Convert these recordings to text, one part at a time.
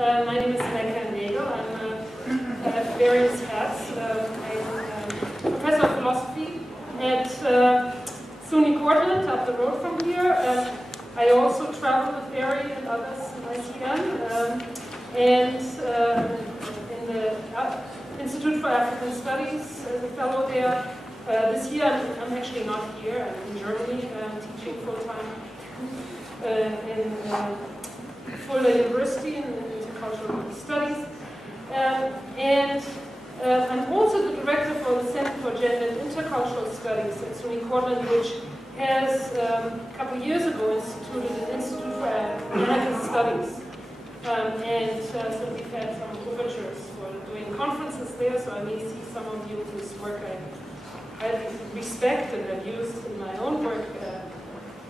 My name is Mecke and Nagel. I have various hats. I'm professor of philosophy at SUNY Cortland, up the road from here. I also travel with Barry and others in ICN. And in the Institute for African Studies, as a fellow there. This year, I'm actually not here. I'm in Germany, teaching full-time in Fulda University in Intercultural Studies. And I'm also the director for the Center for Gender and Intercultural Studies at SUNY Cortland, which has, a couple of years ago, instituted an Institute for Anarchist Studies. So we've had some overtures for doing conferences there, so I may see some of you whose work I respect and have used in my own work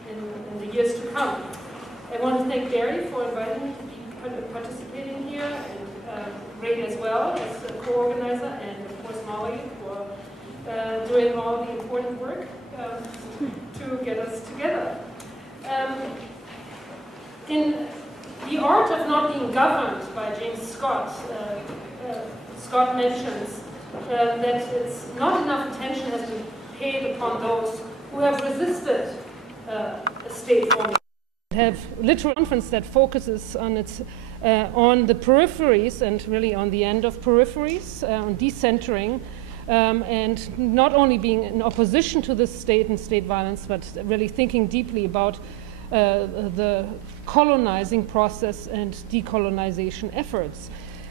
in the years to come. I want to thank Barry for inviting me to be participating here, and Ray as well as a co-organizer, and of course Molly for doing all the important work to get us together. In The Art of Not Being Governed by James Scott, Scott mentions that it's not enough attention has been paid upon those who have resisted a state formation. Have literal conference that focuses on on the peripheries and really on the end of peripheries, on decentering, and not only being in opposition to the state and state violence, but really thinking deeply about the colonizing process and decolonization efforts.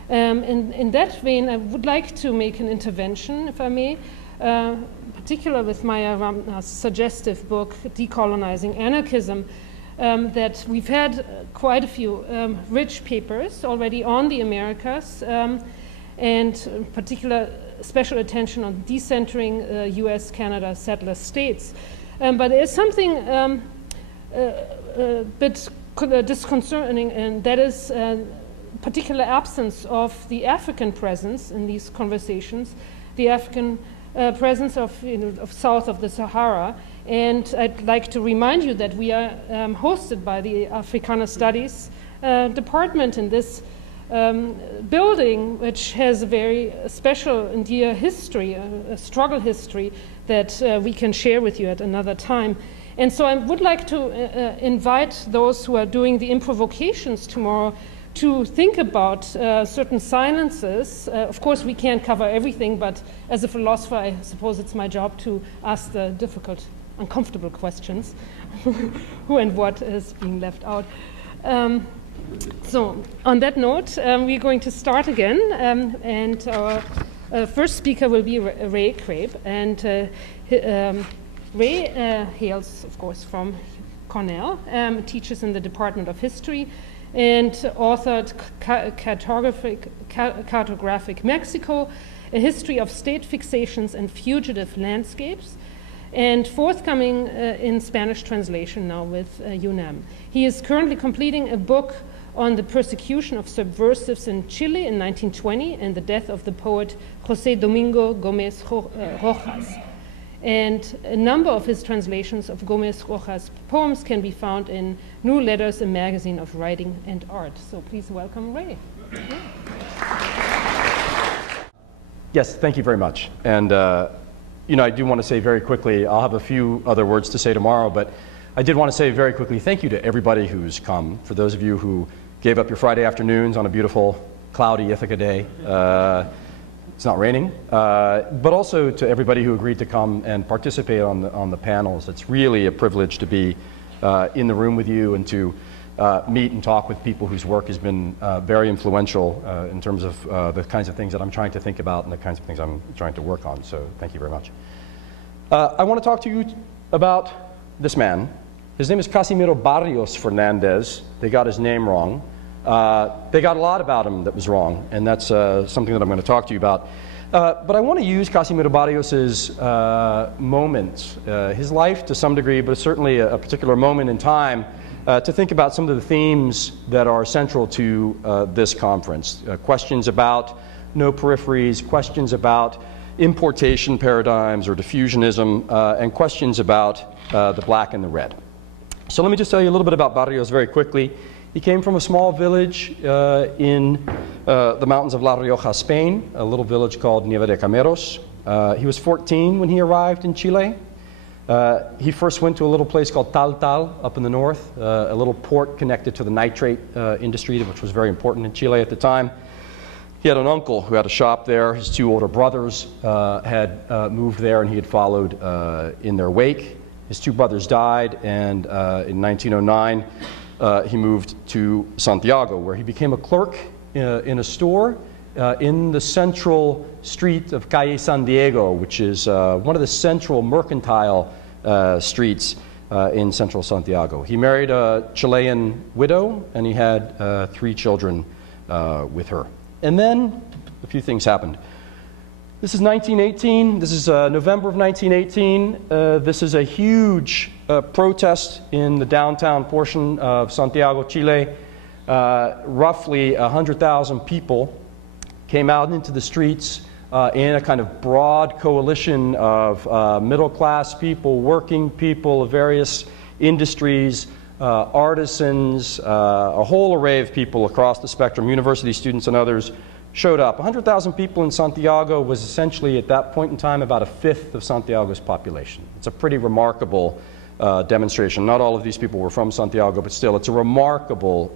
In that vein, I would like to make an intervention, if I may, particularly with my suggestive book, Decolonizing Anarchism, that we've had quite a few rich papers already on the Americas, and in particular special attention on decentering US, Canada, settler states. But there's something a bit disconcerting, and that is particular absence of the African presence in these conversations, the African presence of south of the Sahara. And I'd like to remind you that we are hosted by the Afrikaner Studies department in this building, which has a very special and dear history, a struggle history that we can share with you at another time. And so I would like to invite those who are doing the improvocations tomorrow to think about certain silences. Of course, we can't cover everything, but as a philosopher, I suppose it's my job to ask the difficult, uncomfortable questions. Who and what is being left out? So on that note, we're going to start again, and our first speaker will be Ray Craib, and Ray hails, of course, from Cornell, teaches in the Department of History, and authored Cartographic Mexico, A History of State Fixations and Fugitive Landscapes, and forthcoming in Spanish translation now with UNAM. He is currently completing a book on the persecution of subversives in Chile in 1920 and the death of the poet José Domingo Gómez Rojas. And a number of his translations of Gómez Rojas' poems can be found in New Letters, a magazine of writing and art. So please welcome Ray. Yeah. Yes, thank you very much. And I do want to say very quickly, I'll have a few other words to say tomorrow, but I did want to say very quickly thank you to everybody who's come. For those of you who gave up your Friday afternoons on a beautiful, cloudy Ithaca day. It's not raining, but also to everybody who agreed to come and participate on the panels. It's really a privilege to be in the room with you and to meet and talk with people whose work has been very influential in terms of the kinds of things that I'm trying to think about and the kinds of things I'm trying to work on. So thank you very much. I want to talk to you about this man. His name is Casimiro Barrios Fernandez. They got his name wrong. They got a lot about him that was wrong, and that's something that I'm going to talk to you about. But I want to use Casimiro Barrios's moment, his life to some degree, but certainly a particular moment in time, to think about some of the themes that are central to this conference. Questions about no peripheries, questions about importation paradigms or diffusionism, and questions about the black and the red. So let me just tell you a little bit about Barrios very quickly. He came from a small village in the mountains of La Rioja, Spain, a little village called Nieva de Cameros. He was 14 when he arrived in Chile. He first went to a little place called Taltal up in the north, a little port connected to the nitrate industry, which was very important in Chile at the time. He had an uncle who had a shop there. His two older brothers had moved there, and he had followed in their wake. His two brothers died, and in 1909, he moved to Santiago, where he became a clerk in a store in the central street of Calle San Diego, which is one of the central mercantile streets in central Santiago. He married a Chilean widow, and he had 3 children with her. And then a few things happened. This is 1918. This is November of 1918. This is a huge protest in the downtown portion of Santiago, Chile. Roughly 100,000 people came out into the streets in a kind of broad coalition of middle-class people, working people of various industries, artisans, a whole array of people across the spectrum, university students and others, showed up. 100,000 people in Santiago was essentially, at that point in time, about 1/5 of Santiago's population. It's a pretty remarkable demonstration. Not all of these people were from Santiago, but still, it's a remarkable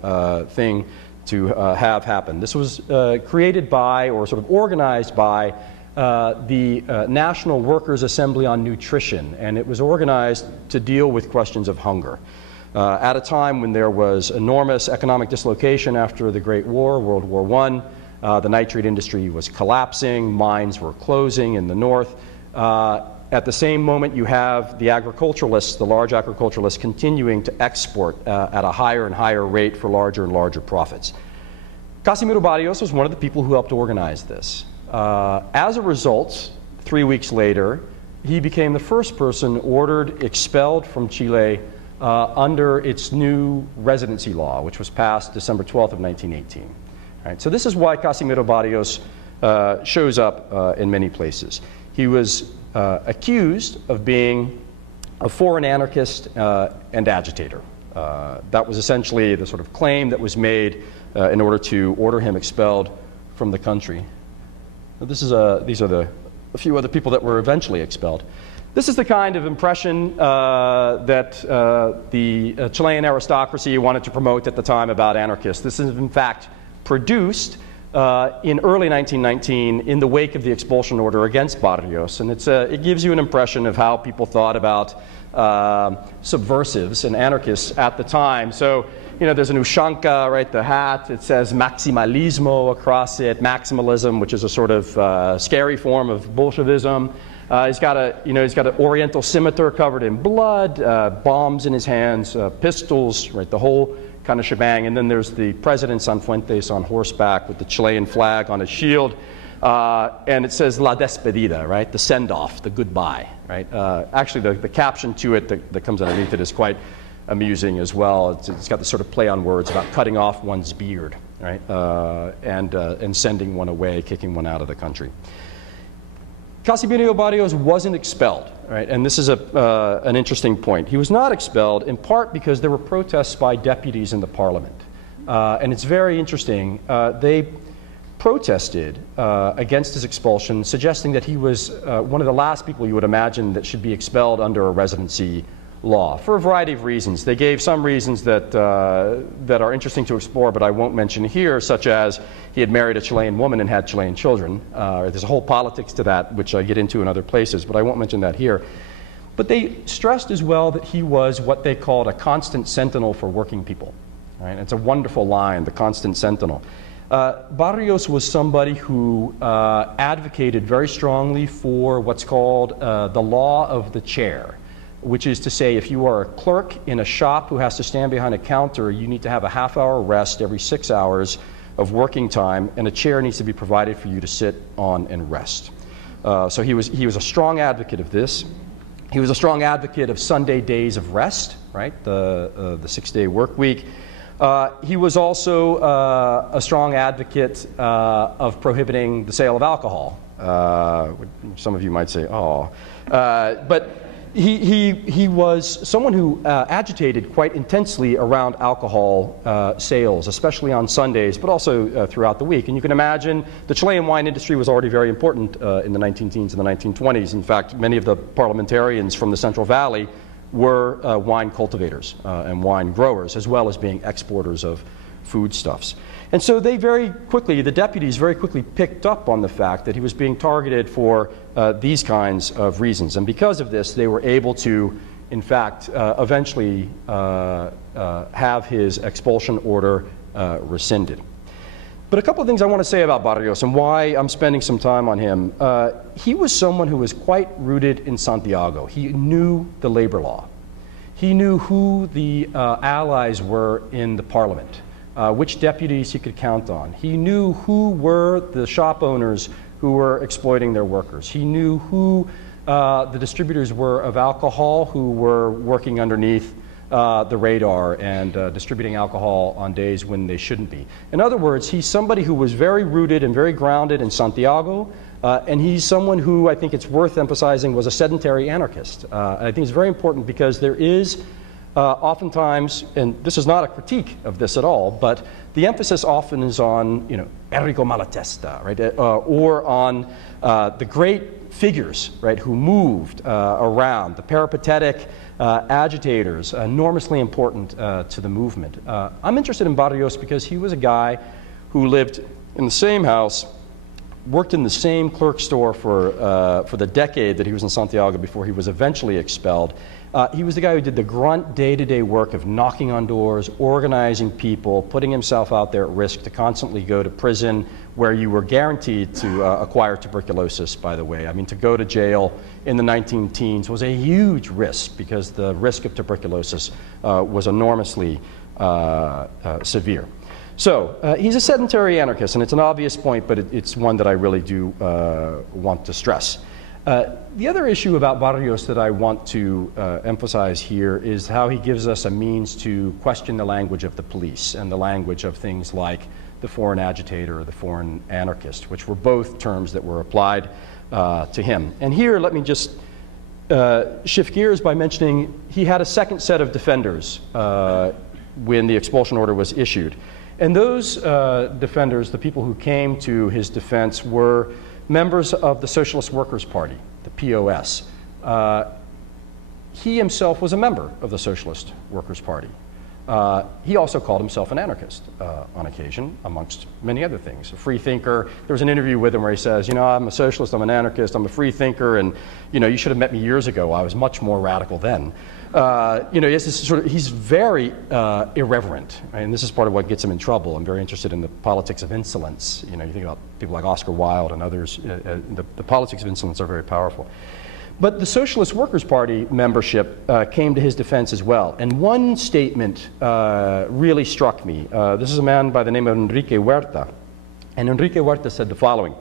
thing to have happen. This was created by, or sort of organized by, the National Workers' Assembly on Nutrition, and it was organized to deal with questions of hunger. At a time when there was enormous economic dislocation after the Great War, World War I, the nitrate industry was collapsing, mines were closing in the north. At the same moment, you have the agriculturalists, the large agriculturalists, continuing to export at a higher and higher rate for larger and larger profits. Casimiro Barrios was one of the people who helped organize this. As a result, 3 weeks later, he became the first person ordered, expelled from Chile under its new residency law, which was passed December 12th of 1918. All right, so this is why Casimiro Barrios shows up in many places. He was accused of being a foreign anarchist and agitator. That was essentially the sort of claim that was made in order to order him expelled from the country. Now, these are a few other people that were eventually expelled. This is the kind of impression that the Chilean aristocracy wanted to promote at the time about anarchists. This is, in fact, produced in early 1919 in the wake of the expulsion order against Barrios. And it gives you an impression of how people thought about subversives and anarchists at the time. So, you know, there's an ushanka, right, the hat. It says maximalismo across it, maximalism, which is a sort of scary form of Bolshevism. He's got an oriental scimitar covered in blood, bombs in his hands, pistols, right, the whole kind of shebang. And then there's the president Sanfuentes on horseback with the Chilean flag on his shield. And it says La Despedida, right, the send-off, the goodbye, right? Actually, the caption to it that comes underneath it is quite amusing as well. It's got this sort of play on words about cutting off one's beard, right, and sending one away, kicking one out of the country. Casimiro Barrios wasn't expelled, right? And this is an interesting point. He was not expelled in part because there were protests by deputies in the parliament. And it's very interesting. They protested against his expulsion, suggesting that he was one of the last people you would imagine that should be expelled under a residency law for a variety of reasons. They gave some reasons that are interesting to explore, but I won't mention here, such as he had married a Chilean woman and had Chilean children. There's a whole politics to that, which I get into in other places, but I won't mention that here. But they stressed as well that he was what they called a constant sentinel for working people. Right? It's a wonderful line, the constant sentinel. Barrios was somebody who advocated very strongly for what's called the law of the chair, which is to say, if you are a clerk in a shop who has to stand behind a counter, you need to have a half-hour rest every 6 hours of working time, and a chair needs to be provided for you to sit on and rest. So he was a strong advocate of this. He was a strong advocate of Sunday days of rest, right? The 6-day work week. He was also a strong advocate of prohibiting the sale of alcohol. Some of you might say, oh. But He was someone who agitated quite intensely around alcohol sales, especially on Sundays, but also throughout the week. And you can imagine the Chilean wine industry was already very important in the 19-teens and the 1920s. In fact, many of the parliamentarians from the Central Valley were wine cultivators and wine growers, as well as being exporters of foodstuffs. And so they very quickly, the deputies very quickly picked up on the fact that he was being targeted for these kinds of reasons. And because of this, they were able to, in fact, eventually have his expulsion order rescinded. But a couple of things I want to say about Barrios and why I'm spending some time on him. He was someone who was quite rooted in Santiago. He knew the labor law. He knew who the allies were in the parliament. Which deputies he could count on. He knew who were the shop owners who were exploiting their workers. He knew who the distributors were of alcohol who were working underneath the radar and distributing alcohol on days when they shouldn't be. In other words, he's somebody who was very rooted and very grounded in Santiago, and he's someone who, I think it's worth emphasizing, was a sedentary anarchist. And I think it's very important because there is oftentimes, and this is not a critique of this at all, but the emphasis often is on, Enrico Malatesta, right, or on the great figures, right, who moved around, the peripatetic agitators, enormously important to the movement. I'm interested in Barrios because he was a guy who lived in the same house, worked in the same clerk store for the decade that he was in Santiago before he was eventually expelled. He was the guy who did the grunt day-to-day work of knocking on doors, organizing people, putting himself out there at risk to constantly go to prison where you were guaranteed to acquire tuberculosis, by the way. I mean, to go to jail in the 19-teens was a huge risk because the risk of tuberculosis was enormously severe. So he's a sedentary anarchist, and it's an obvious point, but it's one that I really do want to stress. The other issue about Barrios that I want to emphasize here is how he gives us a means to question the language of the police and the language of things like the foreign agitator or the foreign anarchist, which were both terms that were applied to him. And here, let me just shift gears by mentioning he had a second set of defenders when the expulsion order was issued. And those defenders, the people who came to his defense, were members of the Socialist Workers' Party, the POS. He himself was a member of the Socialist Workers' Party. He also called himself an anarchist on occasion, amongst many other things. A free thinker. There was an interview with him where he says, I'm a socialist, I'm an anarchist, I'm a free thinker, and you should have met me years ago. I was much more radical then. He's very irreverent, right? And this is part of what gets him in trouble. I'm very interested in the politics of insolence. You think about people like Oscar Wilde and others. The politics of insolence are very powerful. But the Socialist Workers' Party membership came to his defense as well. And one statement really struck me. This is a man by the name of Enrique Huerta. And Enrique Huerta said the following: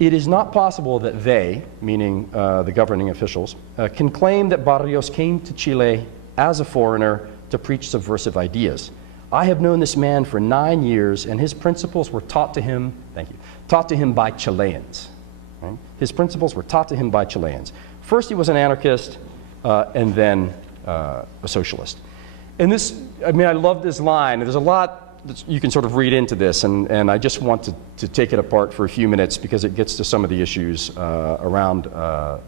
"It is not possible that they," meaning the governing officials, "can claim that Barrios came to Chile as a foreigner to preach subversive ideas. I have known this man for 9 years, and his principles were taught to him, taught to him by Chileans." Right? His principles were taught to him by Chileans. First he was an anarchist, and then a socialist. And this, I love this line. There's a lot that you can sort of read into this, and I just want to take it apart for a few minutes because it gets to some of the issues around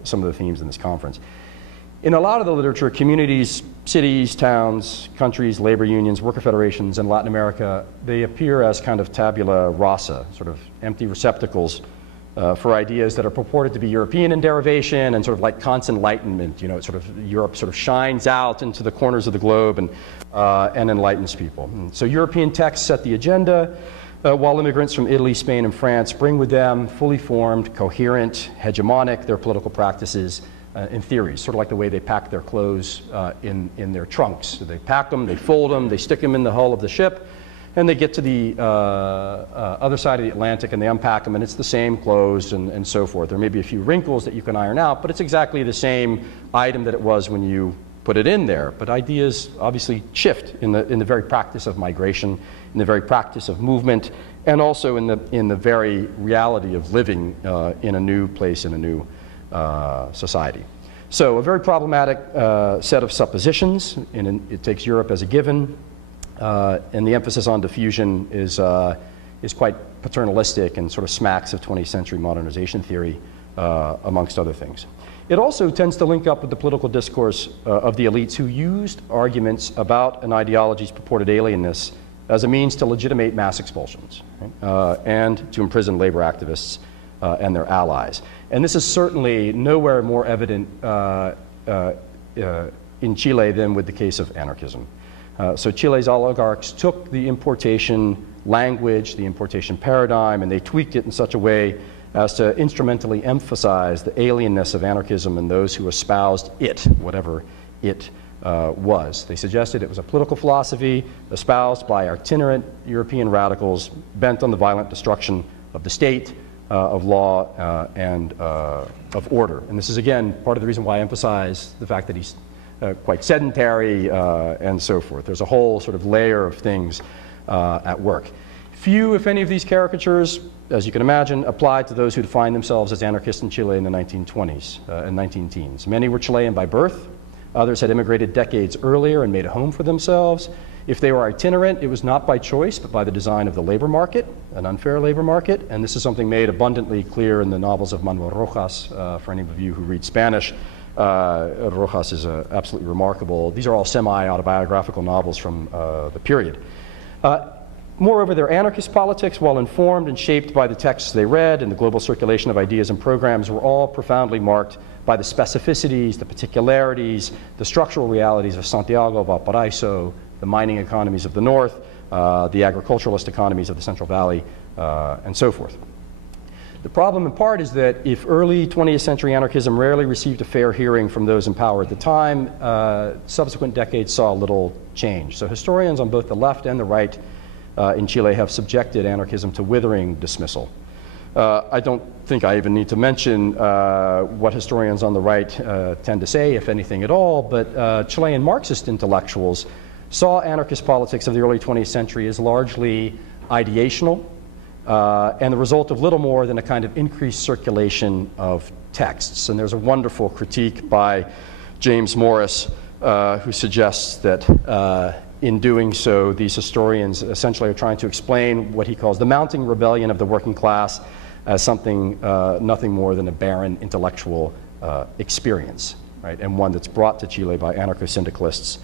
some of the themes in this conference. In a lot of the literature, communities, cities, towns, countries, labor unions, worker federations in Latin America, they appear as kind of tabula rasa, sort of empty receptacles for ideas that are purported to be European in derivation and sort of like Kant's Enlightenment. Europe sort of shines out into the corners of the globe and enlightens people. And so European texts set the agenda, while immigrants from Italy, Spain, and France bring with them fully formed, coherent, hegemonic, their political practices and theories, sort of like the way they pack their clothes in their trunks. So they pack them, they fold them, they stick them in the hull of the ship, and they get to the other side of the Atlantic and they unpack them, and it's the same clothes and so forth. There may be a few wrinkles that you can iron out, but it's exactly the same item that it was when you put it in there. But ideas obviously shift in the very practice of migration, in the very practice of movement, and also in the very reality of living in a new place, in a new society. So a very problematic set of suppositions, and it takes Europe as a given, and the emphasis on diffusion is quite paternalistic and sort of smacks of 20th century modernization theory, amongst other things. It also tends to link up with the political discourse of the elites who used arguments about an ideology's purported alienness as a means to legitimate mass expulsions, right? And to imprison labor activists and their allies. And this is certainly nowhere more evident in Chile than with the case of anarchism. So Chile's oligarchs took the importation language, the importation paradigm, and they tweaked it in such a way as to instrumentally emphasize the alienness of anarchism and those who espoused it, whatever it was. They suggested it was a political philosophy espoused by itinerant European radicals bent on the violent destruction of the state, of law, and of order. And this is, again, part of the reason why I emphasize the fact that he's quite sedentary and so forth. There's a whole sort of layer of things at work. Few, if any, of these caricatures, as you can imagine, applied to those who defined themselves as anarchists in Chile in the 1920s and 19-teens. Many were Chilean by birth. Others had immigrated decades earlier and made a home for themselves. If they were itinerant, it was not by choice, but by the design of the labor market, an unfair labor market. And this is something made abundantly clear in the novels of Manuel Rojas. For any of you who read Spanish, Rojas is absolutely remarkable. These are all semi-autobiographical novels from the period. Moreover, their anarchist politics, while informed and shaped by the texts they read and the global circulation of ideas and programs, were all profoundly marked by the specificities, the particularities, the structural realities of Santiago, Valparaiso, the mining economies of the north, the agriculturalist economies of the Central Valley, and so forth. The problem in part is that if early 20th century anarchism rarely received a fair hearing from those in power at the time, subsequent decades saw little change. So historians on both the left and the right in Chile have subjected anarchism to withering dismissal. I don't think I even need to mention what historians on the right tend to say, if anything at all, but Chilean Marxist intellectuals saw anarchist politics of the early 20th century as largely ideational and the result of little more than a kind of increased circulation of texts. And there's a wonderful critique by James Morris who suggests that in doing so, these historians essentially are trying to explain what he calls the mounting rebellion of the working class as something nothing more than a barren intellectual experience, right? And one that's brought to Chile by anarcho-syndicalists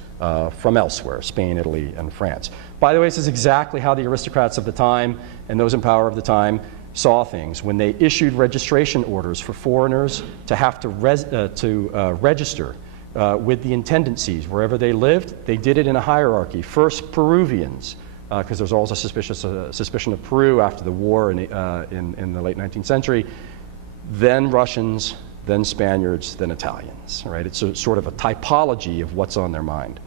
from elsewhere, Spain, Italy, and France. By the way, this is exactly how the aristocrats of the time and those in power of the time saw things. When they issued registration orders for foreigners to have to register with the intendancies wherever they lived, they did it in a hierarchy. First, Peruvians, because there's always a suspicion of Peru after the war in the late 19th century, then Russians, then Spaniards, then Italians, right? It's sort of a typology of what's on their mind.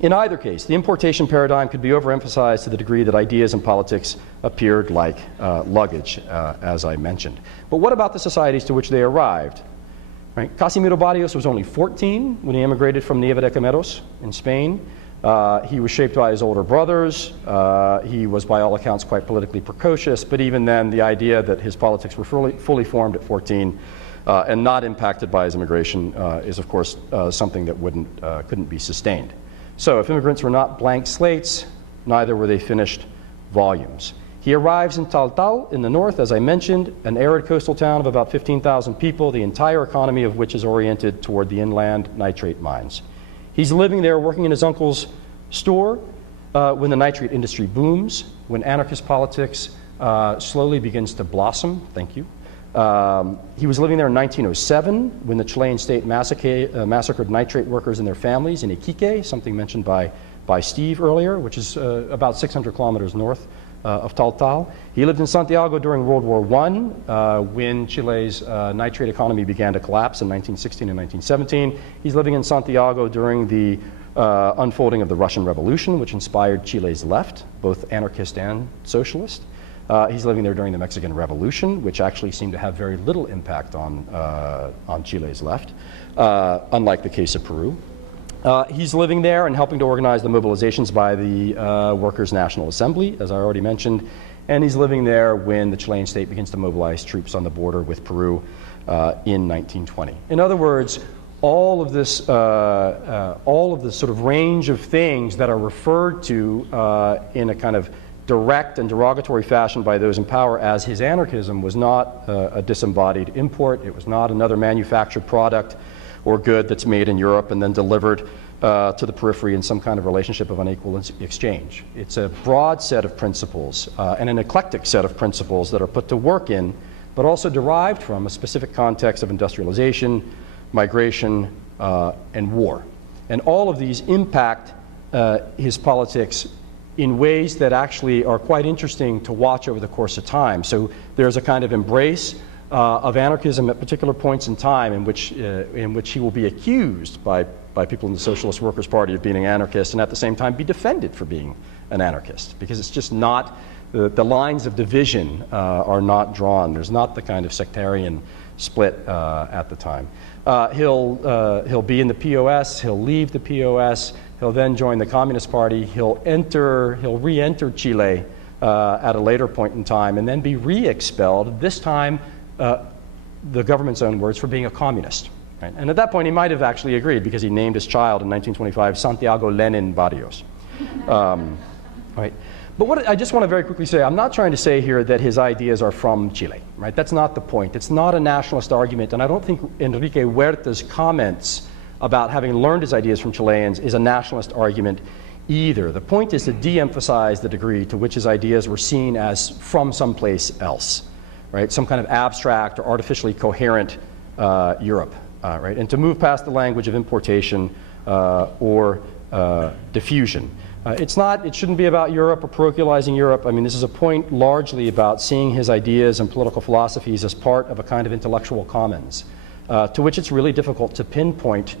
In either case, the importation paradigm could be overemphasized to the degree that ideas and politics appeared like luggage, as I mentioned. But what about the societies to which they arrived? Right? Casimiro Barrios was only 14 when he emigrated from Nieva de Cameros in Spain. He was shaped by his older brothers. He was, by all accounts, quite politically precocious, but even then, the idea that his politics were fully formed at 14 and not impacted by his immigration is, of course, something that couldn't be sustained. So if immigrants were not blank slates, neither were they finished volumes. He arrives in Taltal in the north, as I mentioned, an arid coastal town of about 15,000 people, the entire economy of which is oriented toward the inland nitrate mines. He's living there, working in his uncle's store when the nitrate industry booms, when anarchist politics slowly begins to blossom. Thank you. He was living there in 1907 when the Chilean state massacred nitrate workers and their families in Iquique, something mentioned by Steve earlier, which is about 600 kilometers north of Taltal. He lived in Santiago during World War I when Chile's nitrate economy began to collapse in 1916 and 1917. He's living in Santiago during the unfolding of the Russian Revolution, which inspired Chile's left, both anarchist and socialist. He's living there during the Mexican Revolution, which actually seemed to have very little impact on Chile's left, unlike the case of Peru. He's living there and helping to organize the mobilizations by the Workers' National Assembly, as I already mentioned, and he's living there when the Chilean state begins to mobilize troops on the border with Peru in 1920. In other words, all of this sort of range of things that are referred to in a kind of direct and derogatory fashion by those in power as his anarchism was not a disembodied import. It was not another manufactured product or good that's made in Europe and then delivered to the periphery in some kind of relationship of unequal exchange. It's a broad set of principles and an eclectic set of principles that are put to work in, but also derived from a specific context of industrialization, migration, and war. And all of these impact his politics in ways that actually are quite interesting to watch over the course of time. So there's a kind of embrace of anarchism at particular points in time in which he will be accused by people in the Socialist Workers' Party of being an anarchist, and at the same time be defended for being an anarchist, because it's just not, the lines of division are not drawn. There's not the kind of sectarian split at the time. He'll be in the POS, he'll leave the POS, he'll then join the Communist Party, he'll re-enter Chile at a later point in time, and then be re-expelled, this time the government's own words, for being a communist. Right? And at that point he might have actually agreed, because he named his child in 1925 Santiago Lenin Barrios. Right? But what I just want to very quickly say, I'm not trying to say here that his ideas are from Chile, right? That's not the point. It's not a nationalist argument, and I don't think Enrique Huerta's comments about having learned his ideas from Chileans is a nationalist argument either. The point is to de-emphasize the degree to which his ideas were seen as from someplace else, right? Some kind of abstract or artificially coherent Europe, right? And to move past the language of importation or diffusion. It shouldn't be about Europe or parochializing Europe. I mean, this is a point largely about seeing his ideas and political philosophies as part of a kind of intellectual commons, to which it's really difficult to pinpoint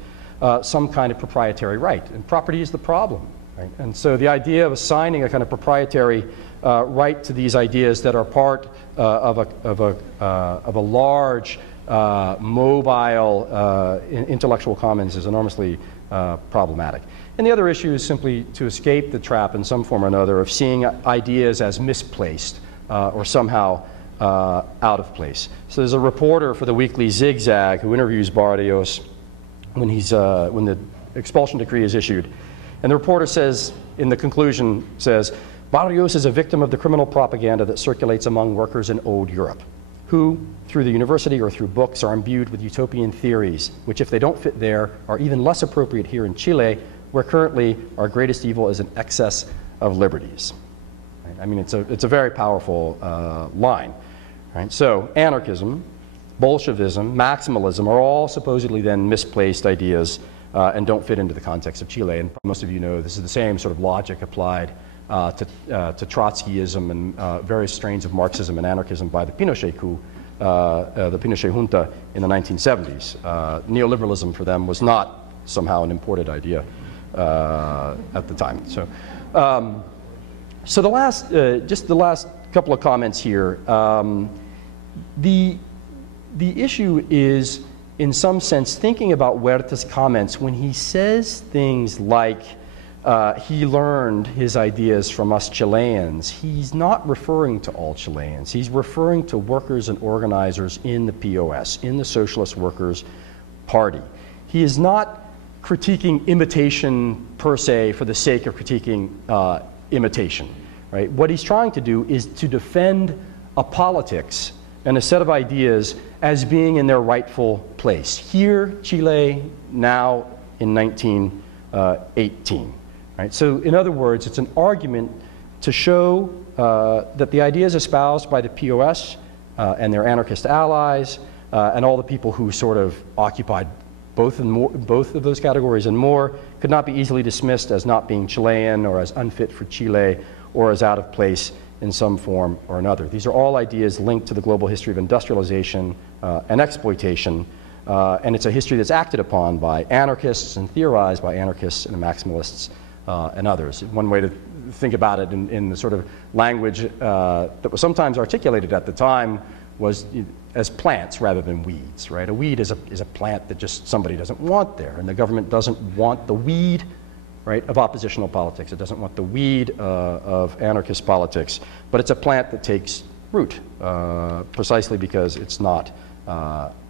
some kind of proprietary right. And property is the problem, right? And so the idea of assigning a kind of proprietary right to these ideas that are part of a large, mobile intellectual commons is enormously problematic. And the other issue is simply to escape the trap in some form or another of seeing ideas as misplaced or somehow out of place. So there's a reporter for the weekly Zigzag who interviews Barrios when the expulsion decree is issued. And the reporter says, in the conclusion, says, Barrios is a victim of the criminal propaganda that circulates among workers in old Europe, who, through the university or through books, are imbued with utopian theories, which, if they don't fit there, are even less appropriate here in Chile, where currently our greatest evil is an excess of liberties. Right? I mean, it's a very powerful line. Right? So anarchism, Bolshevism, maximalism are all supposedly then misplaced ideas and don't fit into the context of Chile. And most of you know this is the same sort of logic applied to Trotskyism and various strains of Marxism and anarchism by the Pinochet coup, the Pinochet junta in the 1970s. Neoliberalism for them was not somehow an imported idea at the time. So, just the last couple of comments here. The issue is, in some sense, thinking about Huerta's comments when he says things like he learned his ideas from us Chileans. He's not referring to all Chileans. He's referring to workers and organizers in the POS, in the Socialist Workers' Party. He is not critiquing imitation per se for the sake of critiquing imitation. Right? What he's trying to do is to defend a politics and a set of ideas as being in their rightful place. Here, Chile, now in 1918. Right? So in other words, it's an argument to show that the ideas espoused by the POS and their anarchist allies and all the people who sort of occupied both of those categories and more could not be easily dismissed as not being Chilean or as unfit for Chile or as out of place in some form or another. These are all ideas linked to the global history of industrialization and exploitation, and it's a history that's acted upon by anarchists and theorized by anarchists and maximalists and others. One way to think about it in the sort of language that was sometimes articulated at the time was as plants rather than weeds, right? A weed is a plant that just somebody doesn't want there, and the government doesn't want the weed, right, of oppositional politics. It doesn't want the weed of anarchist politics, but it's a plant that takes root precisely because it's not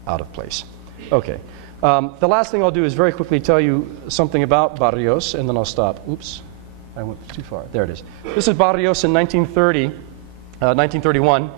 out of place. Okay. The last thing I'll do is very quickly tell you something about Barrios, and then I'll stop. Oops, I went too far. There it is. This is Barrios in 1931.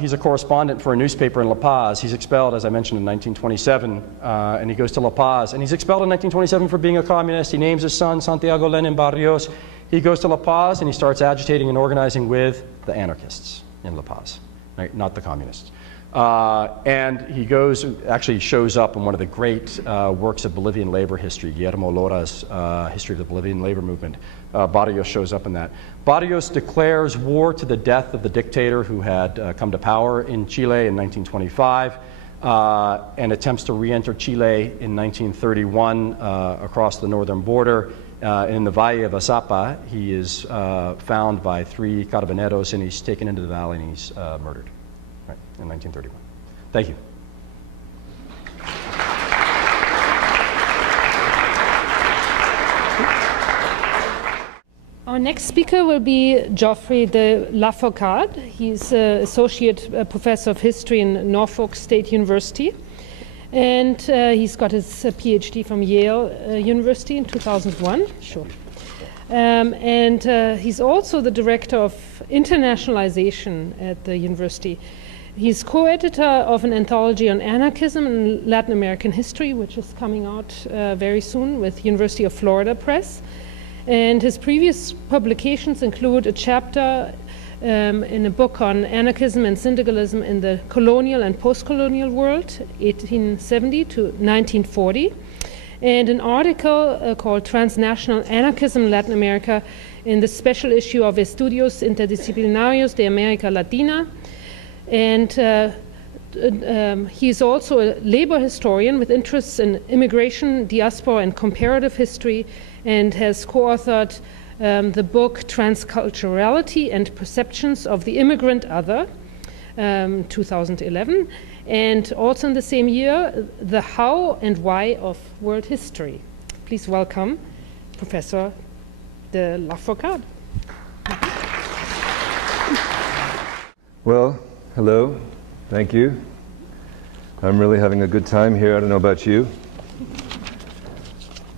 He's a correspondent for a newspaper in La Paz. He's expelled, as I mentioned, in 1927, and he goes to La Paz. And he's expelled in 1927 for being a communist. He names his son Santiago Lenin Barrios. He goes to La Paz, and he starts agitating and organizing with the anarchists in La Paz, right? Not the communists. And he goes, actually shows up in one of the great works of Bolivian labor history, Guillermo Lora's History of the Bolivian Labor Movement. Barrios shows up in that. Barrios declares war to the death of the dictator who had come to power in Chile in 1925 and attempts to re-enter Chile in 1931 across the northern border. In the Valle of Azapa, he is found by 3 carabineros, and he's taken into the valley and he's murdered. In 1931. Thank you. Our next speaker will be Geoffroy de Laforcade. He's Associate Professor of History in Norfolk State University. And he's got his PhD from Yale University in 2001. Sure. And he's also the Director of Internationalization at the university. He's co-editor of an anthology on anarchism and Latin American history, which is coming out very soon with University of Florida Press. And his previous publications include a chapter in a book on anarchism and syndicalism in the colonial and post-colonial world, 1870 to 1940, and an article called Transnational Anarchism in Latin America in the special issue of Estudios Interdisciplinarios de América Latina. And he's also a labor historian with interests in immigration, diaspora, and comparative history, and has co-authored the book Transculturality and Perceptions of the Immigrant Other, 2011, and also in the same year, The How and Why of World History. Please welcome Professor de Laforcade. Well, hello, thank you. I'm really having a good time here. I don't know about you.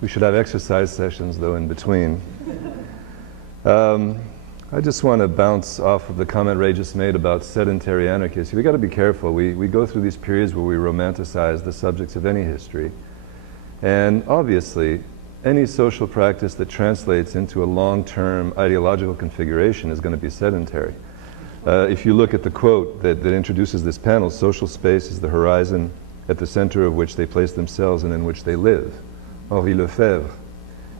We should have exercise sessions, though, in between. I just want to bounce off of the comment Ray just made about sedentary anarchists. We got to be careful. We go through these periods where we romanticize the subjects of any history. And obviously, any social practice that translates into a long-term ideological configuration is going to be sedentary. If you look at the quote that introduces this panel, social space is the horizon at the center of which they place themselves and in which they live. Henri Lefebvre.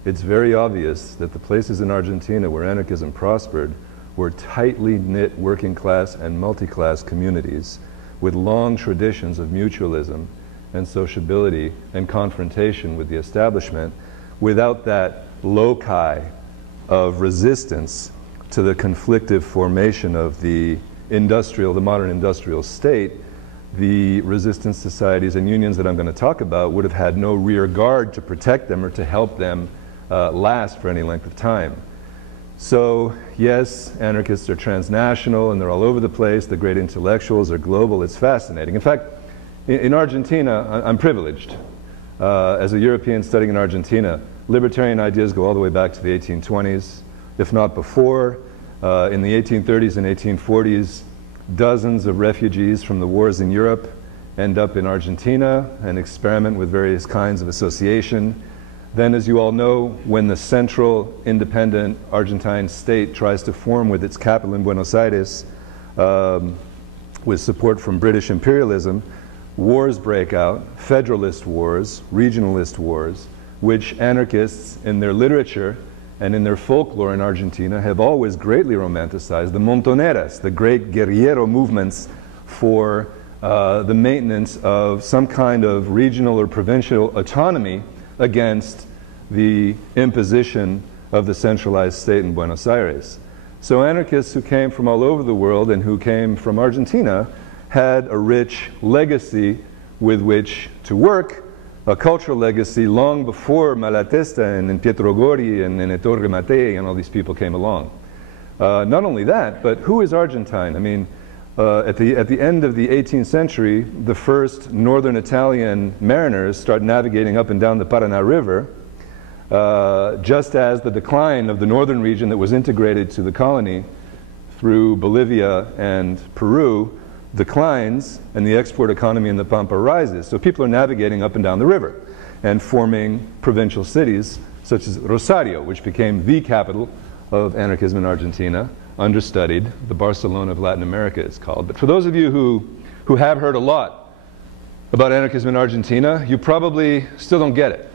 It's very obvious that the places in Argentina where anarchism prospered were tightly knit working class and multi-class communities with long traditions of mutualism and sociability and confrontation with the establishment. Without that loci of resistance to the conflictive formation of the modern industrial state, the resistance societies and unions that I'm going to talk about would have had no rear guard to protect them or to help them last for any length of time. So yes, anarchists are transnational and they're all over the place. The great intellectuals are global. It's fascinating. In fact, in Argentina, I'm privileged. As a European studying in Argentina, libertarian ideas go all the way back to the 1820s, if not before. In the 1830s and 1840s, dozens of refugees from the wars in Europe end up in Argentina and experiment with various kinds of association. Then, as you all know, when the central independent Argentine state tries to form with its capital in Buenos Aires, with support from British imperialism, wars break out, federalist wars, regionalist wars, which anarchists in their literature and in their folklore in Argentina have always greatly romanticized. The montoneras, the great guerrillero movements for the maintenance of some kind of regional or provincial autonomy against the imposition of the centralized state in Buenos Aires. So anarchists who came from all over the world and who came from Argentina had a rich legacy with which to work, a cultural legacy long before Malatesta and Pietro Gori and Ettore Mattei and all these people came along. Not only that, but who is Argentine? I mean, At the end of the 18th century, the first northern Italian mariners start navigating up and down the Paraná River, just as the decline of the northern region that was integrated to the colony through Bolivia and Peru declines, and the export economy in the Pampa rises. So people are navigating up and down the river and forming provincial cities such as Rosario, which became the capital of anarchism in Argentina, understudied, the Barcelona of Latin America it's called. But for those of you who have heard a lot about anarchism in Argentina, you probably still don't get it.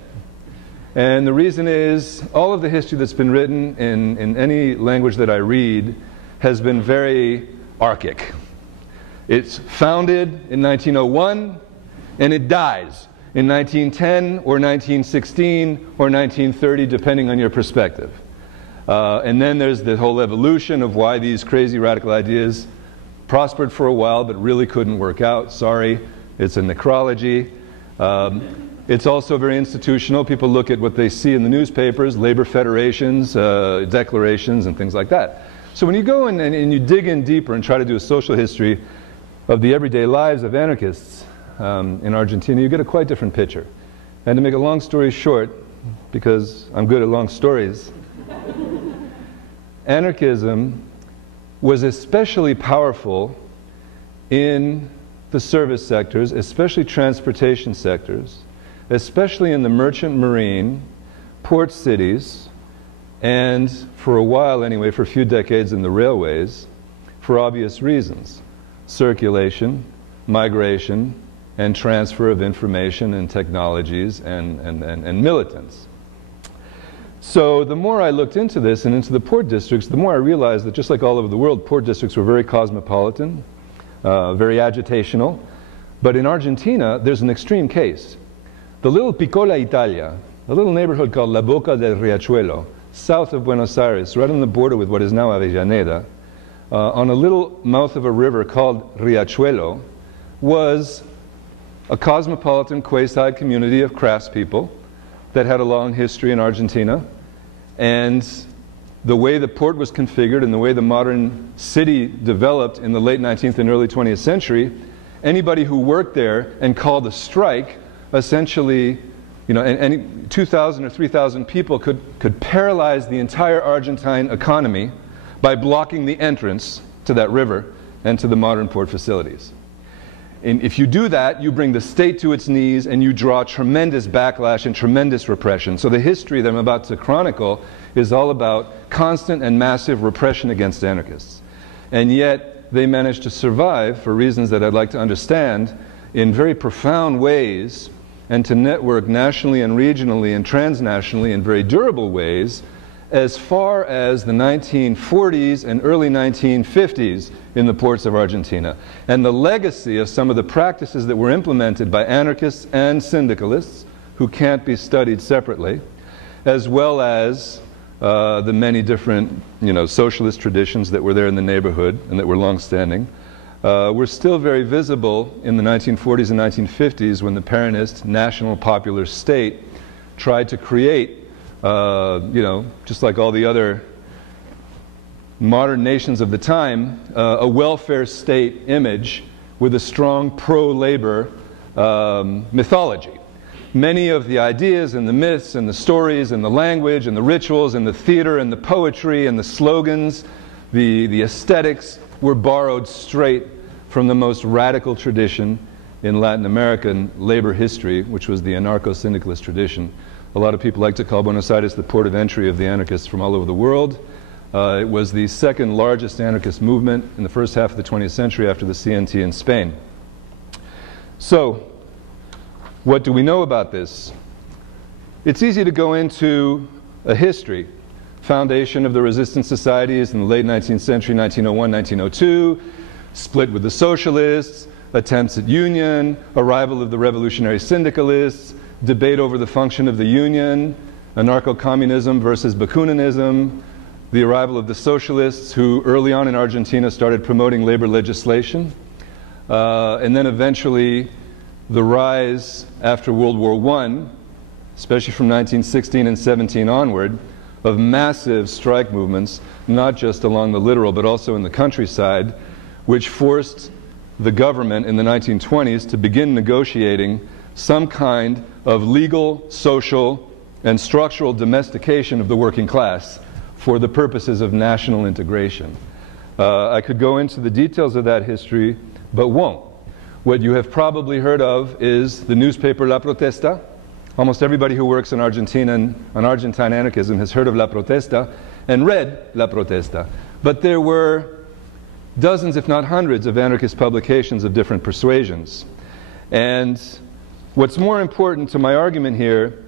And the reason is, all of the history that's been written in any language that I read has been very archaic. It's founded in 1901, and it dies in 1910 or 1916 or 1930, depending on your perspective. And then there's the whole evolution of why these crazy radical ideas prospered for a while but really couldn't work out. Sorry, it's a necrology. It's also very institutional. People look at what they see in the newspapers, labor federations, declarations, and things like that. So when you go in and you dig in deeper and try to do a social history of the everyday lives of anarchists in Argentina, you get a quite different picture. And to make a long story short, because I'm good at long stories, anarchism was especially powerful in the service sectors, especially transportation sectors, especially in the merchant marine, port cities, and for a while anyway, for a few decades in the railways, for obvious reasons. Circulation, migration, and transfer of information and technologies and militants. So the more I looked into this and into the port districts, the more I realized that just like all over the world, port districts were very cosmopolitan, very agitational. But in Argentina, there's an extreme case. The little Piccola Italia, a little neighborhood called La Boca del Riachuelo, south of Buenos Aires, right on the border with what is now Avellaneda, on a little mouth of a river called Riachuelo, was a cosmopolitan quasi community of craftspeople that had a long history in Argentina. And the way the port was configured and the way the modern city developed in the late 19th and early 20th century, anybody who worked there and called a strike, essentially, you know, any 2,000 or 3,000 people could paralyze the entire Argentine economy by blocking the entrance to that river and to the modern port facilities. And if you do that, you bring the state to its knees and you draw tremendous backlash and tremendous repression. So the history that I'm about to chronicle is all about constant and massive repression against anarchists. And yet they managed to survive, for reasons that I'd like to understand, in very profound ways, and to network nationally and regionally and transnationally in very durable ways, as far as the 1940s and early 1950s in the ports of Argentina. And the legacy of some of the practices that were implemented by anarchists and syndicalists, who can't be studied separately, as well as the many different, you know, socialist traditions that were there in the neighborhood and that were long-standing, were still very visible in the 1940s and 1950s when the Peronist National Popular State tried to create, you know, just like all the other modern nations of the time, a welfare state image with a strong pro-labor mythology. Many of the ideas and the myths and the stories and the language and the rituals and the theater and the poetry and the slogans, the aesthetics were borrowed straight from the most radical tradition in Latin American labor history, which was the anarcho-syndicalist tradition. A lot of people like to call Buenos Aires the port of entry of the anarchists from all over the world. It was the second largest anarchist movement in the first half of the 20th century after the CNT in Spain. So, what do we know about this? It's easy to go into a history. Foundation of the resistance societies in the late 19th century, 1901, 1902, split with the socialists, attempts at union, arrival of the revolutionary syndicalists, debate over the function of the union, anarcho-communism versus Bakunanism, the arrival of the socialists who early on in Argentina started promoting labor legislation, and then eventually the rise after World War I, especially from 1916 and 17 onward, of massive strike movements, not just along the littoral but also in the countryside, which forced the government in the 1920s to begin negotiating some kind of legal, social, and structural domestication of the working class for the purposes of national integration. I could go into the details of that history, but won't. What you have probably heard of is the newspaper La Protesta. Almost everybody who works in Argentina and on Argentine anarchism has heard of La Protesta and read La Protesta. But there were dozens, if not hundreds, of anarchist publications of different persuasions. And what's more important to my argument here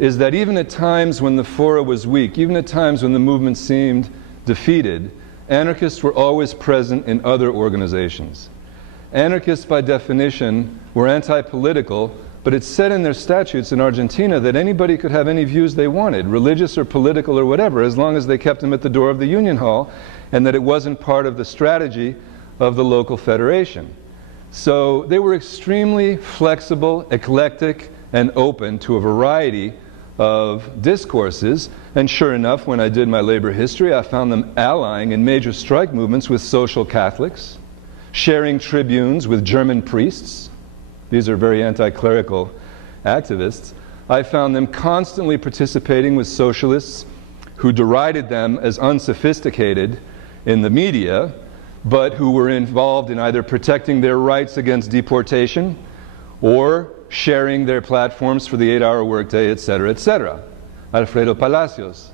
is that even at times when the fora was weak, even at times when the movement seemed defeated, anarchists were always present in other organizations. Anarchists, by definition, were anti-political, but it said in their statutes in Argentina that anybody could have any views they wanted, religious or political or whatever, as long as they kept them at the door of the union hall, and that it wasn't part of the strategy of the local federation. So they were extremely flexible, eclectic, and open to a variety of discourses. And sure enough, when I did my labor history, I found them allying in major strike movements with social Catholics, sharing tribunes with German priests. These are very anti-clerical activists. I found them constantly participating with socialists who derided them as unsophisticated in the media, but who were involved in either protecting their rights against deportation or sharing their platforms for the 8-hour workday, etc., etc. Alfredo Palacios,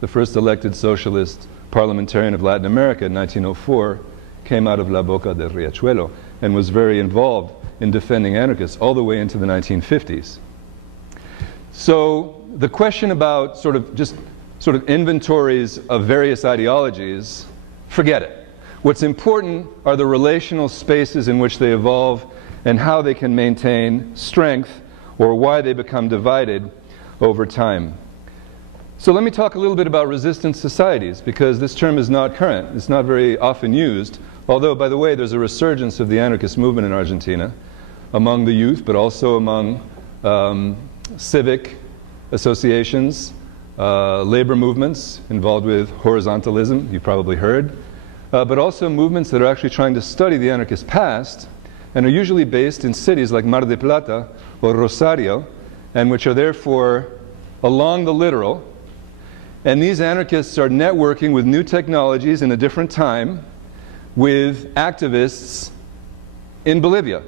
the first elected socialist parliamentarian of Latin America in 1904, came out of La Boca del Riachuelo and was very involved in defending anarchists all the way into the 1950s. So the question about sort of inventories of various ideologies, forget it. What's important are the relational spaces in which they evolve and how they can maintain strength or why they become divided over time. So let me talk a little bit about resistance societies, because this term is not current. It's not very often used, although, by the way, there's a resurgence of the anarchist movement in Argentina among the youth, but also among civic associations, labor movements involved with horizontalism, you've probably heard, but also movements that are actually trying to study the anarchist past and are usually based in cities like Mar del Plata or Rosario, and which are therefore along the littoral. And these anarchists are networking with new technologies in a different time with activists in Bolivia.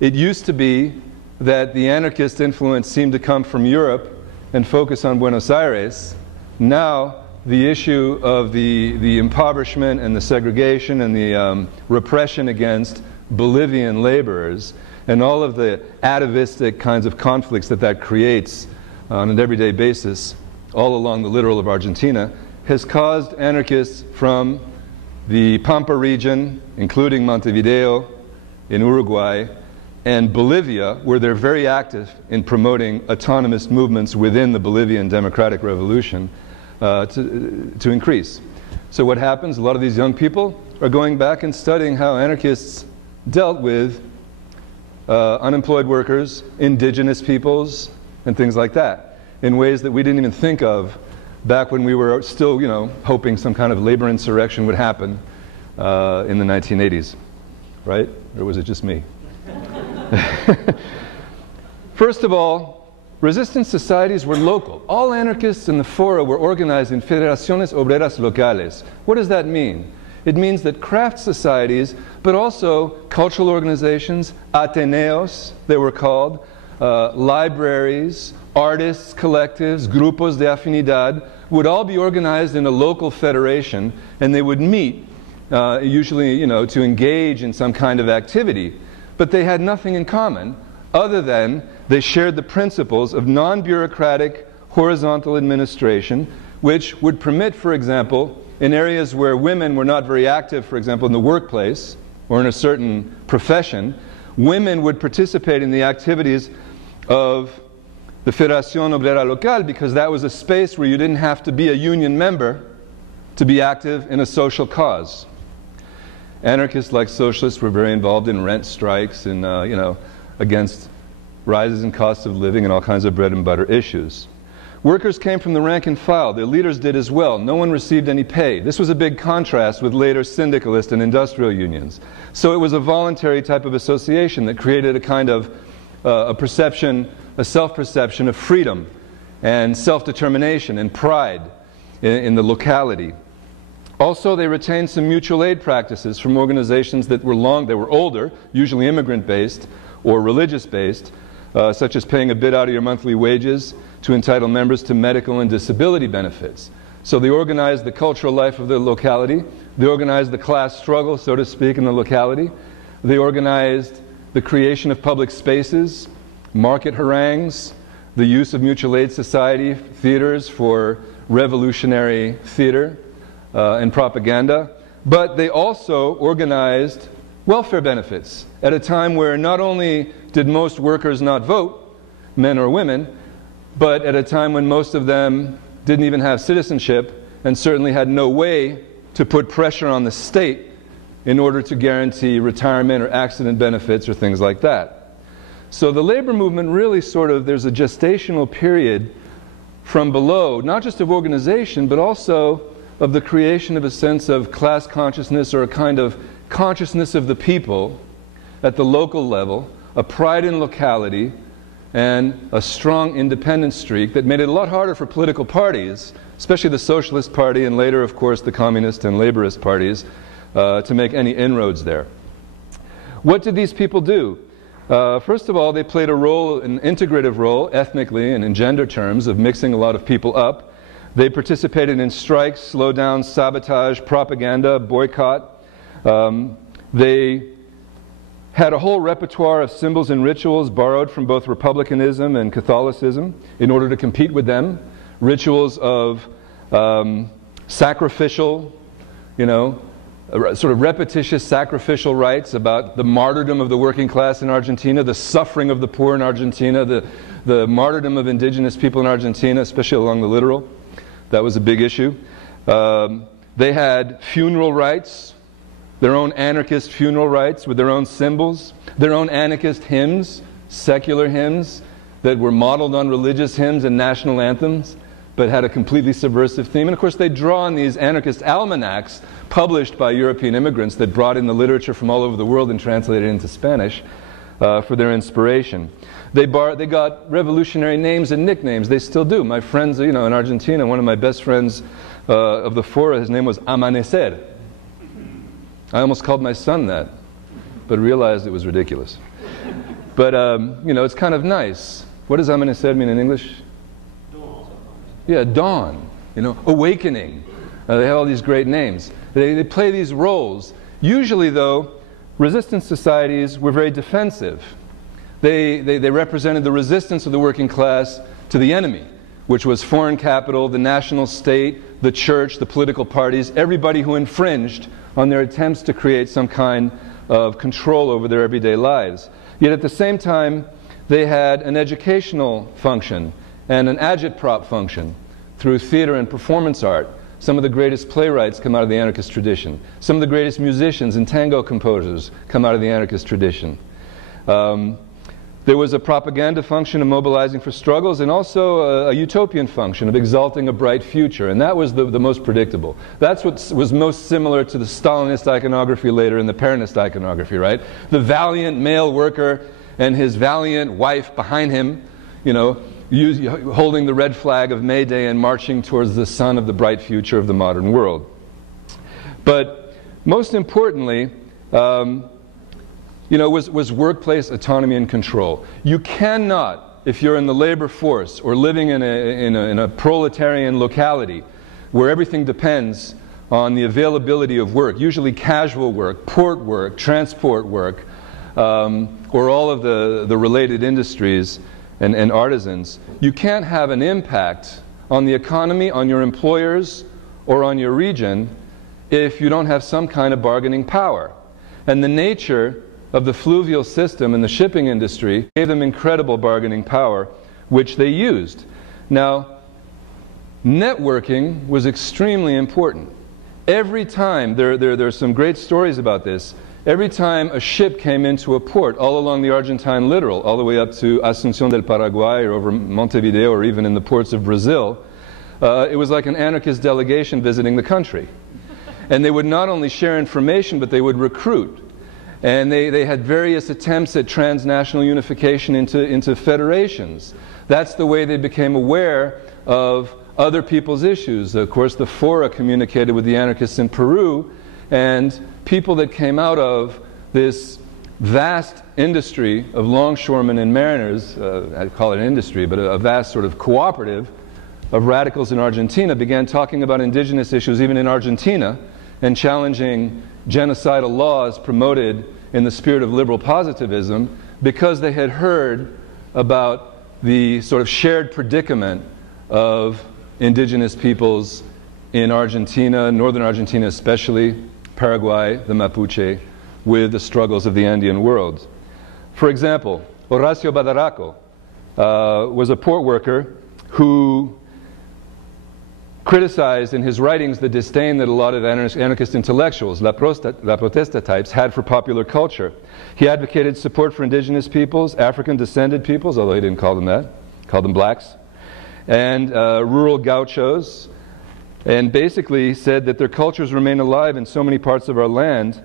It used to be that the anarchist influence seemed to come from Europe and focus on Buenos Aires. Now the issue of the impoverishment and the segregation and the repression against Bolivian laborers and all of the atavistic kinds of conflicts that creates on an everyday basis all along the littoral of Argentina has caused anarchists from the Pampa region, including Montevideo in Uruguay, and Bolivia, where they're very active in promoting autonomous movements within the Bolivian democratic revolution, to increase. So what happens? A lot of these young people are going back and studying how anarchists dealt with unemployed workers, indigenous peoples, and things like that, in ways that we didn't even think of back when we were still, hoping some kind of labor insurrection would happen in the 1980s, right? Or was it just me? First of all, resistance societies were local. All anarchists in the fora were organized in federaciones obreras locales. What does that mean? It means that craft societies, but also cultural organizations, ateneos, they were called, libraries, artists, collectives, grupos de afinidad, would all be organized in a local federation, and they would meet, usually, to engage in some kind of activity. But they had nothing in common other than they shared the principles of non-bureaucratic horizontal administration, which would permit, for example, in areas where women were not very active, for example, in the workplace or in a certain profession, women would participate in the activities of the Federación Obrera Local, because that was a space where you didn't have to be a union member to be active in a social cause. Anarchists, like socialists, were very involved in rent strikes and, against rises in costs of living and all kinds of bread and butter issues. Workers came from the rank and file. Their leaders did as well. No one received any pay. This was a big contrast with later syndicalist and industrial unions. So it was a voluntary type of association that created a kind of a perception, a self-perception of freedom and self-determination and pride in the locality. Also, they retained some mutual aid practices from organizations that were older, usually immigrant-based or religious-based, such as paying a bit out of your monthly wages to entitle members to medical and disability benefits. So they organized the cultural life of the locality. They organized the class struggle, so to speak, in the locality. They organized the creation of public spaces, market harangues, the use of mutual aid society theaters for revolutionary theater and propaganda. But they also organized welfare benefits at a time where not only did most workers not vote, men or women, but at a time when most of them didn't even have citizenship and certainly had no way to put pressure on the state in order to guarantee retirement or accident benefits or things like that. So the labor movement really there's a gestational period from below, not just of organization, but also of the creation of a sense of class consciousness or a kind of consciousness of the people at the local level, a pride in locality, and a strong independent streak that made it a lot harder for political parties, especially the Socialist Party and later, of course, the Communist and Laborist parties, to make any inroads there. What did these people do? First of all, they played a role, an integrative role, ethnically and in gender terms, of mixing a lot of people up. They participated in strikes, slowdown, sabotage, propaganda, boycott. They had a whole repertoire of symbols and rituals borrowed from both Republicanism and Catholicism in order to compete with them. Rituals of sacrificial, sort of repetitious sacrificial rites about the martyrdom of the working class in Argentina, the suffering of the poor in Argentina, the martyrdom of indigenous people in Argentina, especially along the littoral. That was a big issue. They had funeral rites, their own anarchist funeral rites with their own symbols, their own anarchist hymns, secular hymns that were modeled on religious hymns and national anthems, but had a completely subversive theme. And of course they draw on these anarchist almanacs published by European immigrants that brought in the literature from all over the world and translated it into Spanish for their inspiration. They got revolutionary names and nicknames. They still do. My friends, in Argentina, one of my best friends of the Fora, his name was Amanecer. I almost called my son that, but realized it was ridiculous. But, it's kind of nice. What does Amanecer mean in English? Dawn. Yeah, dawn, awakening. They have all these great names. They play these roles. Usually, though, resistance societies were very defensive. They represented the resistance of the working class to the enemy, which was foreign capital, the national state, the church, the political parties, everybody who infringed on their attempts to create some kind of control over their everyday lives. Yet at the same time, they had an educational function and an agitprop function through theater and performance art. Some of the greatest playwrights come out of the anarchist tradition. Some of the greatest musicians and tango composers come out of the anarchist tradition. There was a propaganda function of mobilizing for struggles and also a utopian function of exalting a bright future. And that was the most predictable. That's what was most similar to the Stalinist iconography later and the Peronist iconography, right? The valiant male worker and his valiant wife behind him, holding the red flag of May Day and marching towards the sun of the bright future of the modern world. But most importantly, was workplace autonomy and control. You cannot, if you're in the labor force or living in a proletarian locality where everything depends on the availability of work, usually casual work, port work, transport work, or all of the related industries and artisans, you can't have an impact on the economy, on your employers, or on your region if you don't have some kind of bargaining power. And the nature of the fluvial system and the shipping industry gave them incredible bargaining power, which they used. Now, networking was extremely important. Every time, there are some great stories about this, every time a ship came into a port all along the Argentine littoral, all the way up to Asunción del Paraguay or over Montevideo or even in the ports of Brazil, it was like an anarchist delegation visiting the country. And they would not only share information, but they would recruit. And they had various attempts at transnational unification into federations. That's the way they became aware of other people's issues. Of course, the Fora communicated with the anarchists in Peru, and people that came out of this vast industry of longshoremen and mariners, I'd call it an industry, but a vast sort of cooperative of radicals in Argentina, began talking about indigenous issues even in Argentina and challenging genocidal laws promoted in the spirit of liberal positivism because they had heard about the sort of shared predicament of indigenous peoples in Argentina, northern Argentina especially, Paraguay, the Mapuche, with the struggles of the Andean world. For example, Horacio Badaraco was a port worker who criticized in his writings the disdain that a lot of anarchist intellectuals, La Protesta types, had for popular culture. He advocated support for indigenous peoples, African-descended peoples, although he didn't call them that, called them blacks, and rural gauchos, and basically said that their cultures remain alive in so many parts of our land,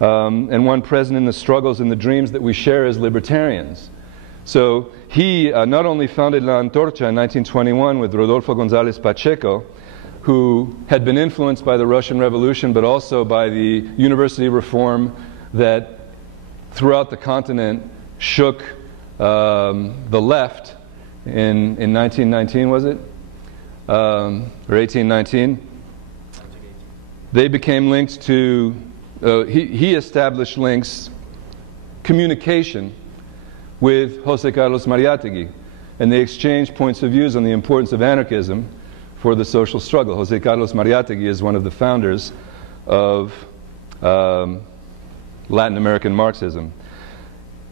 and one present in the struggles and the dreams that we share as libertarians. So he not only founded La Antorcha in 1921 with Rodolfo González Pacheco, who had been influenced by the Russian Revolution, but also by the university reform that throughout the continent shook the left in 1919, was it? Or 1819. They became linked to, he established links, communication with José Carlos Mariátegui, and they exchanged points of views on the importance of anarchism for the social struggle. José Carlos Mariátegui is one of the founders of Latin American Marxism.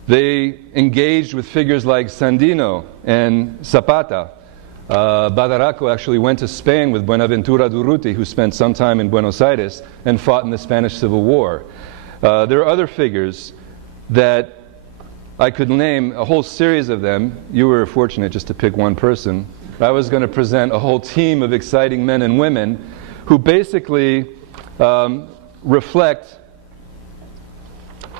They engaged with figures like Sandino and Zapata. Badaraco actually went to Spain with Buenaventura Durruti, who spent some time in Buenos Aires and fought in the Spanish Civil War. There are other figures that I could name, a whole series of them. You were fortunate just to pick one person. I was going to present a whole team of exciting men and women who basically reflect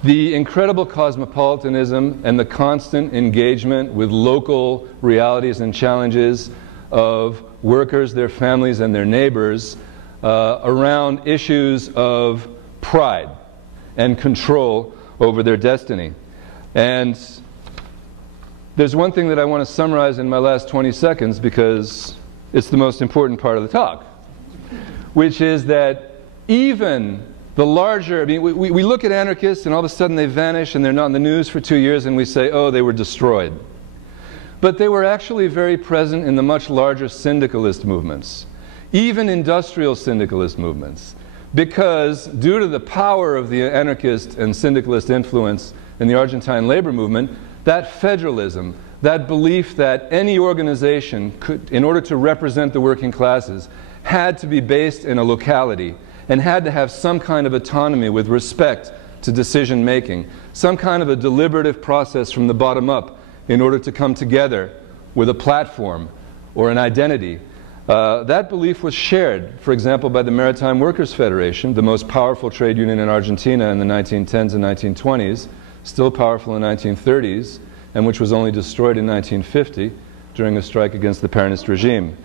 the incredible cosmopolitanism and the constant engagement with local realities and challenges of workers, their families, and their neighbors around issues of pride and control over their destiny. And there's one thing that I want to summarize in my last 20 seconds because it's the most important part of the talk, which is that even the larger, I mean, we look at anarchists and all of a sudden they vanish and they're not in the news for 2 years and we say, oh, they were destroyed. But they were actually very present in the much larger syndicalist movements, even industrial syndicalist movements, because due to the power of the anarchist and syndicalist influence in the Argentine labor movement, that federalism, that belief that any organization could, in order to represent the working classes, had to be based in a locality and had to have some kind of autonomy with respect to decision making, some kind of a deliberative process from the bottom up in order to come together with a platform or an identity. That belief was shared, for example, by the Maritime Workers Federation, the most powerful trade union in Argentina in the 1910s and 1920s, still powerful in the 1930s, and which was only destroyed in 1950 during a strike against the Peronist regime.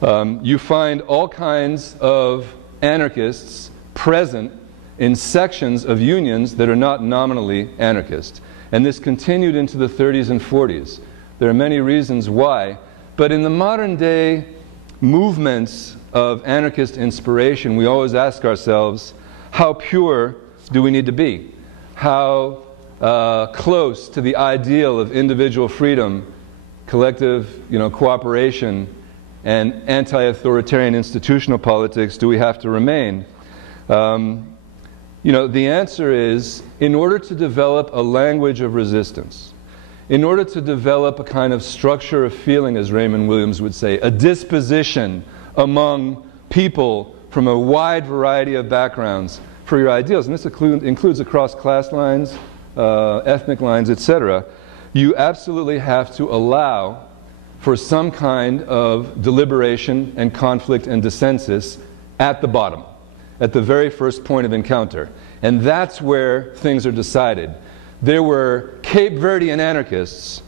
You find all kinds of anarchists present in sections of unions that are not nominally anarchist. And this continued into the 30s and 40s. There are many reasons why, but in the modern day movements of anarchist inspiration, we always ask ourselves, how pure do we need to be? How close to the ideal of individual freedom, collective, cooperation, and anti-authoritarian institutional politics do we have to remain? The answer is, in order to develop a language of resistance, in order to develop a kind of structure of feeling, as Raymond Williams would say, a disposition among people from a wide variety of backgrounds for your ideals, and this includes across class lines, ethnic lines, etc., you absolutely have to allow for some kind of deliberation and conflict and dissensus at the bottom, at the very first point of encounter. And that's where things are decided. There were Cape Verdean anarchists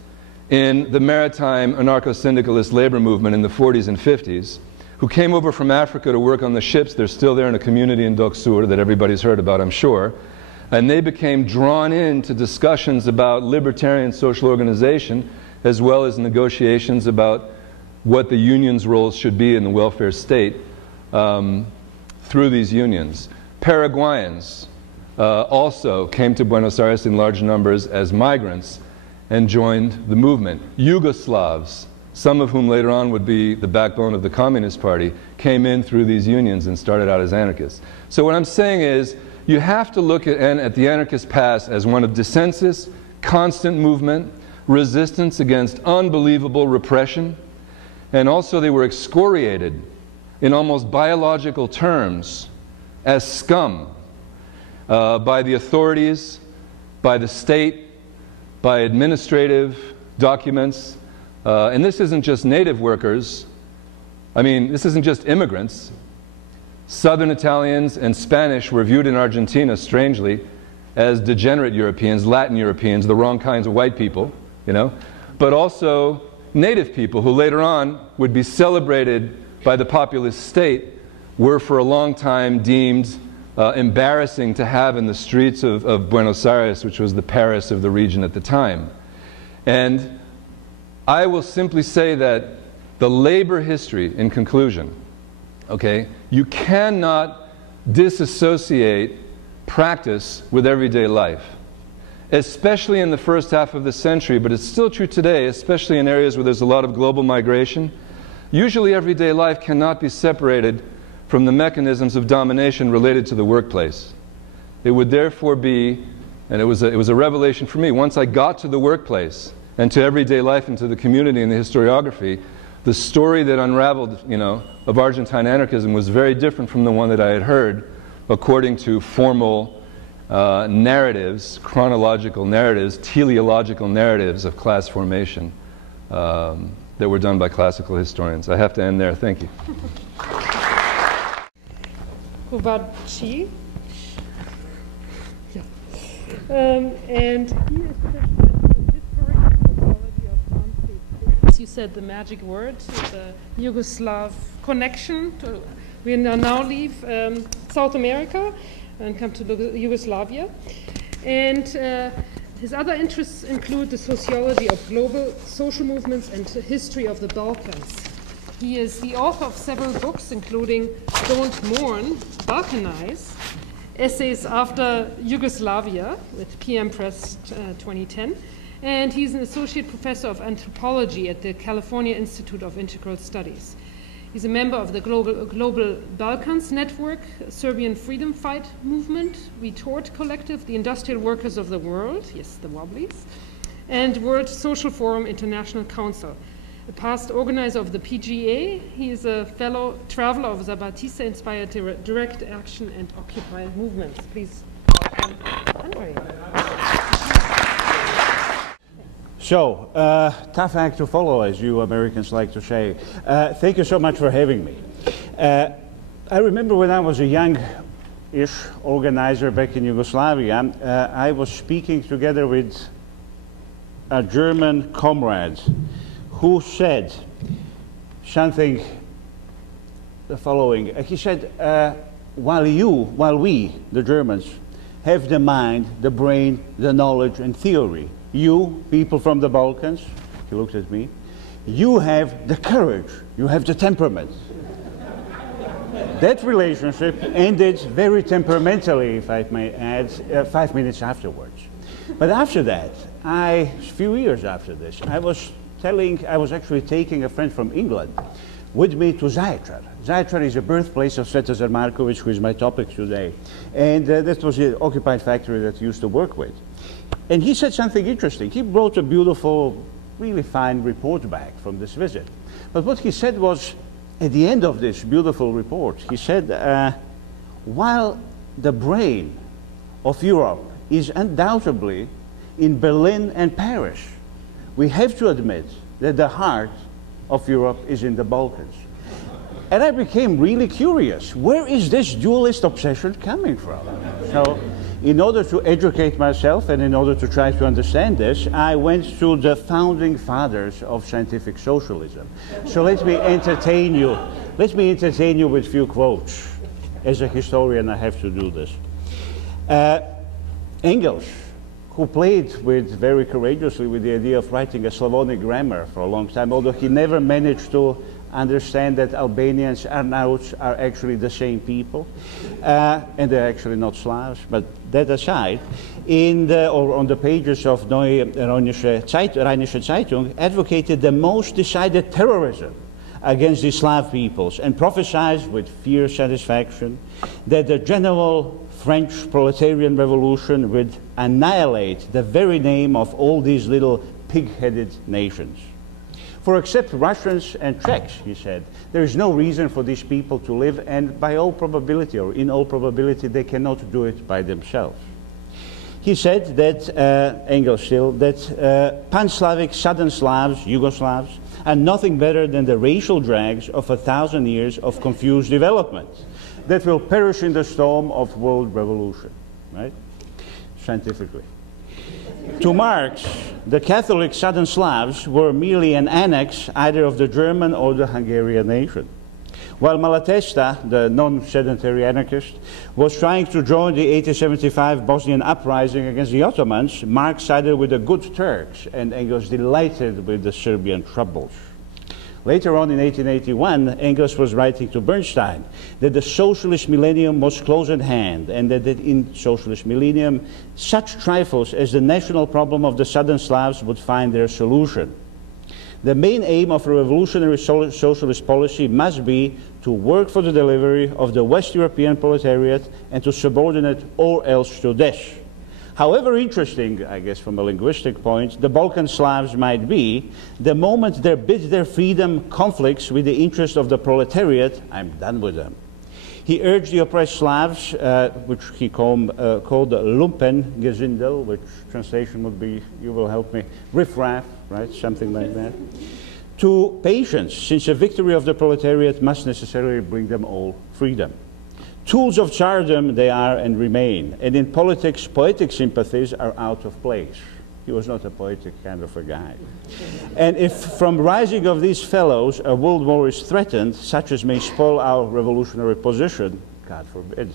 in the maritime anarcho-syndicalist labor movement in the 40s and 50s who came over from Africa to work on the ships. They're still there in a community in Doksur that everybody's heard about, I'm sure. And they became drawn into discussions about libertarian social organization as well as negotiations about what the union's roles should be in the welfare state through these unions. Paraguayans also came to Buenos Aires in large numbers as migrants and joined the movement. Yugoslavs, some of whom later on would be the backbone of the Communist Party, came in through these unions and started out as anarchists. So what I'm saying is, you have to look at the anarchist past as one of dissensus, constant movement, resistance against unbelievable repression, and also they were excoriated in almost biological terms as scum by the authorities, by the state, by administrative documents. And this isn't just native workers. I mean, this isn't just immigrants. Southern Italians and Spanish were viewed in Argentina, strangely, as degenerate Europeans, Latin Europeans, the wrong kinds of white people, you know, but also native people who later on would be celebrated by the populist state were for a long time deemed embarrassing to have in the streets of Buenos Aires, which was the Paris of the region at the time. And I will simply say that the labor history, in conclusion, okay, you cannot disassociate practice with everyday life, especially in the first half of the century, but it's still true today, especially in areas where there's a lot of global migration. Usually everyday life cannot be separated from the mechanisms of domination related to the workplace. It would therefore be, and it was a revelation for me, once I got to the workplace and to everyday life and to the community and the historiography, the story that unraveled, you know, of Argentine anarchism was very different from the one that I had heard according to formal narratives, chronological narratives, teleological narratives of class formation that were done by classical historians. I have to end there. Thank you. Kovaci. Yeah. And he is historical sociology of conflict. As you said, the magic word, the Yugoslav connection. We now leave South America and come to Yugoslavia. And his other interests include the sociology of global social movements and the history of the Balkans. He is the author of several books, including Don't Mourn, Balkanize, Essays After Yugoslavia, with PM Press 2010. And he's an associate professor of anthropology at the California Institute of Integral Studies. He's a member of the Global Balkans Network, Serbian Freedom Fight Movement, Retort Collective, the Industrial Workers of the World, yes, the Wobblies, and World Social Forum International Council. A past organizer of the PGA, he is a fellow traveler of Zapatista-inspired direct action and Occupy movements. Please welcome Andre. So, tough act to follow, as you Americans like to say. Thank you so much for having me. I remember when I was a young-ish organizer back in Yugoslavia, I was speaking together with a German comrade who said something the following. He said, while we, the Germans, have the mind, the brain, the knowledge and theory, you, people from the Balkans, he looked at me, you have the courage, you have the temperament. That relationship ended very temperamentally, if I may add, 5 minutes afterwards. But after that, a few years after this, I was actually taking a friend from England with me to Zagreb. Zagreb is the birthplace of Svetozar Markovic, who is my topic today. And that was the occupied factory that he used to work with. And he said something interesting. He brought a beautiful, really fine report back from this visit. But what he said was, at the end of this beautiful report, he said, while the brain of Europe is undoubtedly in Berlin and Paris. We have to admit that the heart of Europe is in the Balkans. And I became really curious. Where is this dualist obsession coming from? So, in order to educate myself and in order to try to understand this, I went to the founding fathers of scientific socialism. So let me entertain you. Let me entertain you with a few quotes. As a historian, I have to do this. Engels, who played very courageously with the idea of writing a Slavonic grammar for a long time, although he never managed to understand that Albanians and Arnauts are actually the same people, and they're actually not Slavs. But that aside, on the pages of Neue Rheinische Zeitung, advocated the most decided terrorism against the Slav peoples and prophesied with fierce satisfaction that the general French proletarian revolution would annihilate the very name of all these little pig-headed nations. For except Russians and Czechs, he said, there is no reason for these people to live, and by all probability, or in all probability, they cannot do it by themselves. He said that, Engels still, that pan-Slavic Southern Slavs, Yugoslavs, are nothing better than the racial dregs of 1,000 years of confused development that will perish in the storm of world revolution, right? Scientifically. To Marx, the Catholic Southern Slavs were merely an annex either of the German or the Hungarian nation. While Malatesta, the non-sedentary anarchist, was trying to join the 1875 Bosnian uprising against the Ottomans, Marx sided with the good Turks and Engels delighted with the Serbian troubles. Later on in 1881, Engels was writing to Bernstein that the socialist millennium was close at hand and that in socialist millennium, such trifles as the national problem of the Southern Slavs would find their solution. The main aim of a revolutionary socialist policy must be to work for the delivery of the West European proletariat and to subordinate all else to this. However interesting, I guess from a linguistic point, the Balkan Slavs might be, the moment their freedom conflicts with the interest of the proletariat, I'm done with them. He urged the oppressed Slavs, which he called Lumpengesindel, which translation would be, you will help me, riffraff, right, something like that, to patience, since a victory of the proletariat must necessarily bring them all freedom. Tools of Tsardom they are and remain, and in politics, poetic sympathies are out of place. He was not a poetic kind of a guy. And if from rising of these fellows a world war is threatened, such as may spoil our revolutionary position, God forbid,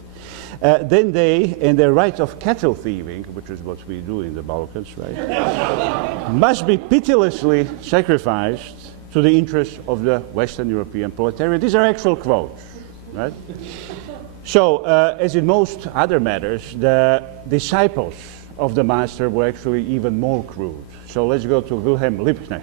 then they, in their right of cattle thieving, which is what we do in the Balkans, right, must be pitilessly sacrificed to the interests of the Western European proletariat. These are actual quotes, right? So, as in most other matters, the disciples of the master were actually even more crude. So let's go to Wilhelm Liebknecht.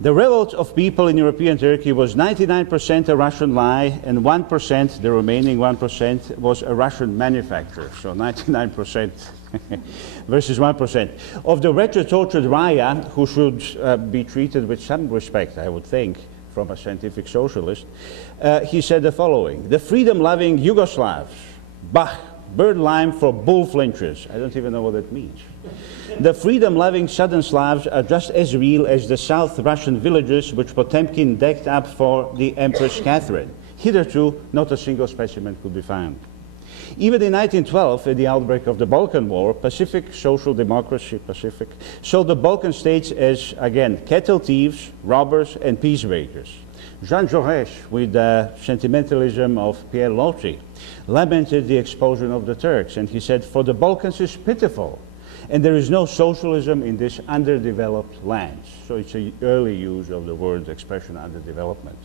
The revolt of people in European Turkey was 99% a Russian lie, and 1%, the remaining 1%, was a Russian manufacture. So 99% versus 1%. Of the wretched tortured Raya, who should be treated with some respect, I would think, from a scientific socialist, he said the following: the freedom-loving Yugoslavs, bah, bird lime for bull flinches. I don't even know what that means. The freedom-loving Southern Slavs are just as real as the South Russian villages which Potemkin decked up for the Empress Catherine. Hitherto, not a single specimen could be found. Even in 1912, at the outbreak of the Balkan War, Pacific social democracy, saw the Balkan states as, again, cattle thieves, robbers, and peacebreakers. Jean Jaurès, with the sentimentalism of Pierre Loti, lamented the expulsion of the Turks, and he said, for the Balkans is pitiful, and there is no socialism in this underdeveloped lands. So it's an early use of the word expression underdevelopment.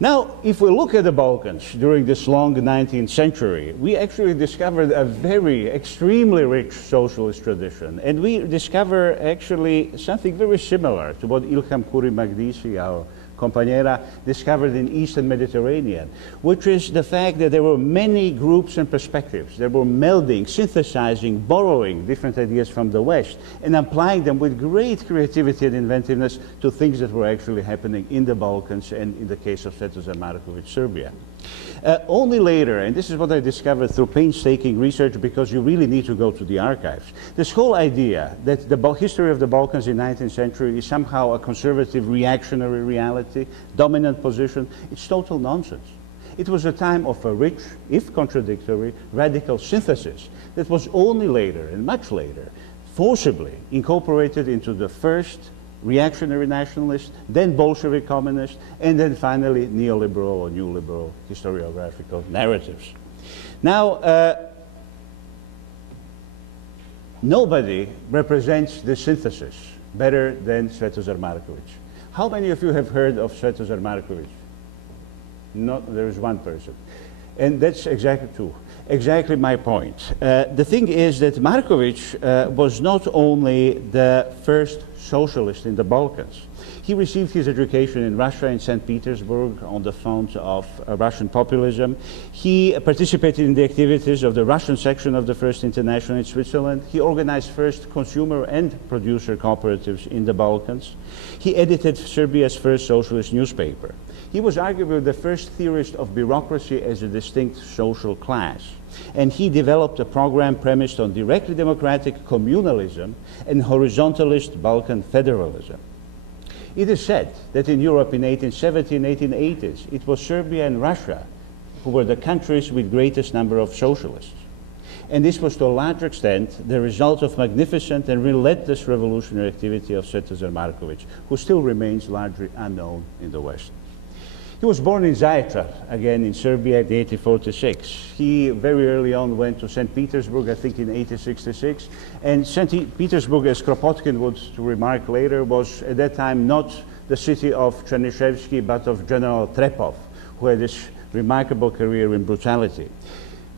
Now, if we look at the Balkans during this long 19th century, we actually discovered a very extremely rich socialist tradition, and we discover actually something very similar to what Ilham Kuri-Magdisi, our compañera, discovered in Eastern Mediterranean, which is the fact that there were many groups and perspectives. They were melding, synthesizing, borrowing different ideas from the West, and applying them with great creativity and inventiveness to things that were actually happening in the Balkans and in the case of Svetoslav Marković, Serbia. Only later, and this is what I discovered through painstaking research, because you really need to go to the archives, this whole idea that the history of the Balkans in the 19th century is somehow a conservative reactionary reality, dominant position, it's total nonsense. It was a time of a rich, if contradictory, radical synthesis that was only later, and much later, forcibly incorporated into the first reactionary nationalist, then Bolshevik communist, and then finally neoliberal or new liberal historiographical narratives. Now, nobody represents the synthesis better than Svetozar Marković. How many of you have heard of Svetozar Marković? Not, there is one person. And that's exactly my point. The thing is that Marković was not only the first socialist in the Balkans. He received his education in Russia, in St. Petersburg, on the font of Russian populism. He participated in the activities of the Russian section of the First International in Switzerland. He organized first consumer and producer cooperatives in the Balkans. He edited Serbia's first socialist newspaper. He was arguably the first theorist of bureaucracy as a distinct social class. And he developed a program premised on directly democratic communalism and horizontalist Balkan federalism. It is said that in Europe in 1870 and 1880s, it was Serbia and Russia who were the countries with greatest number of socialists. And this was to a large extent the result of magnificent and relentless revolutionary activity of Svetozar Marković, who still remains largely unknown in the West. He was born in Zaječar, again in Serbia in 1846. He very early on went to St. Petersburg, I think in 1866. And St. Petersburg, as Kropotkin would remark later, was at that time not the city of Chernyshevsky, but of General Trepov, who had this remarkable career in brutality.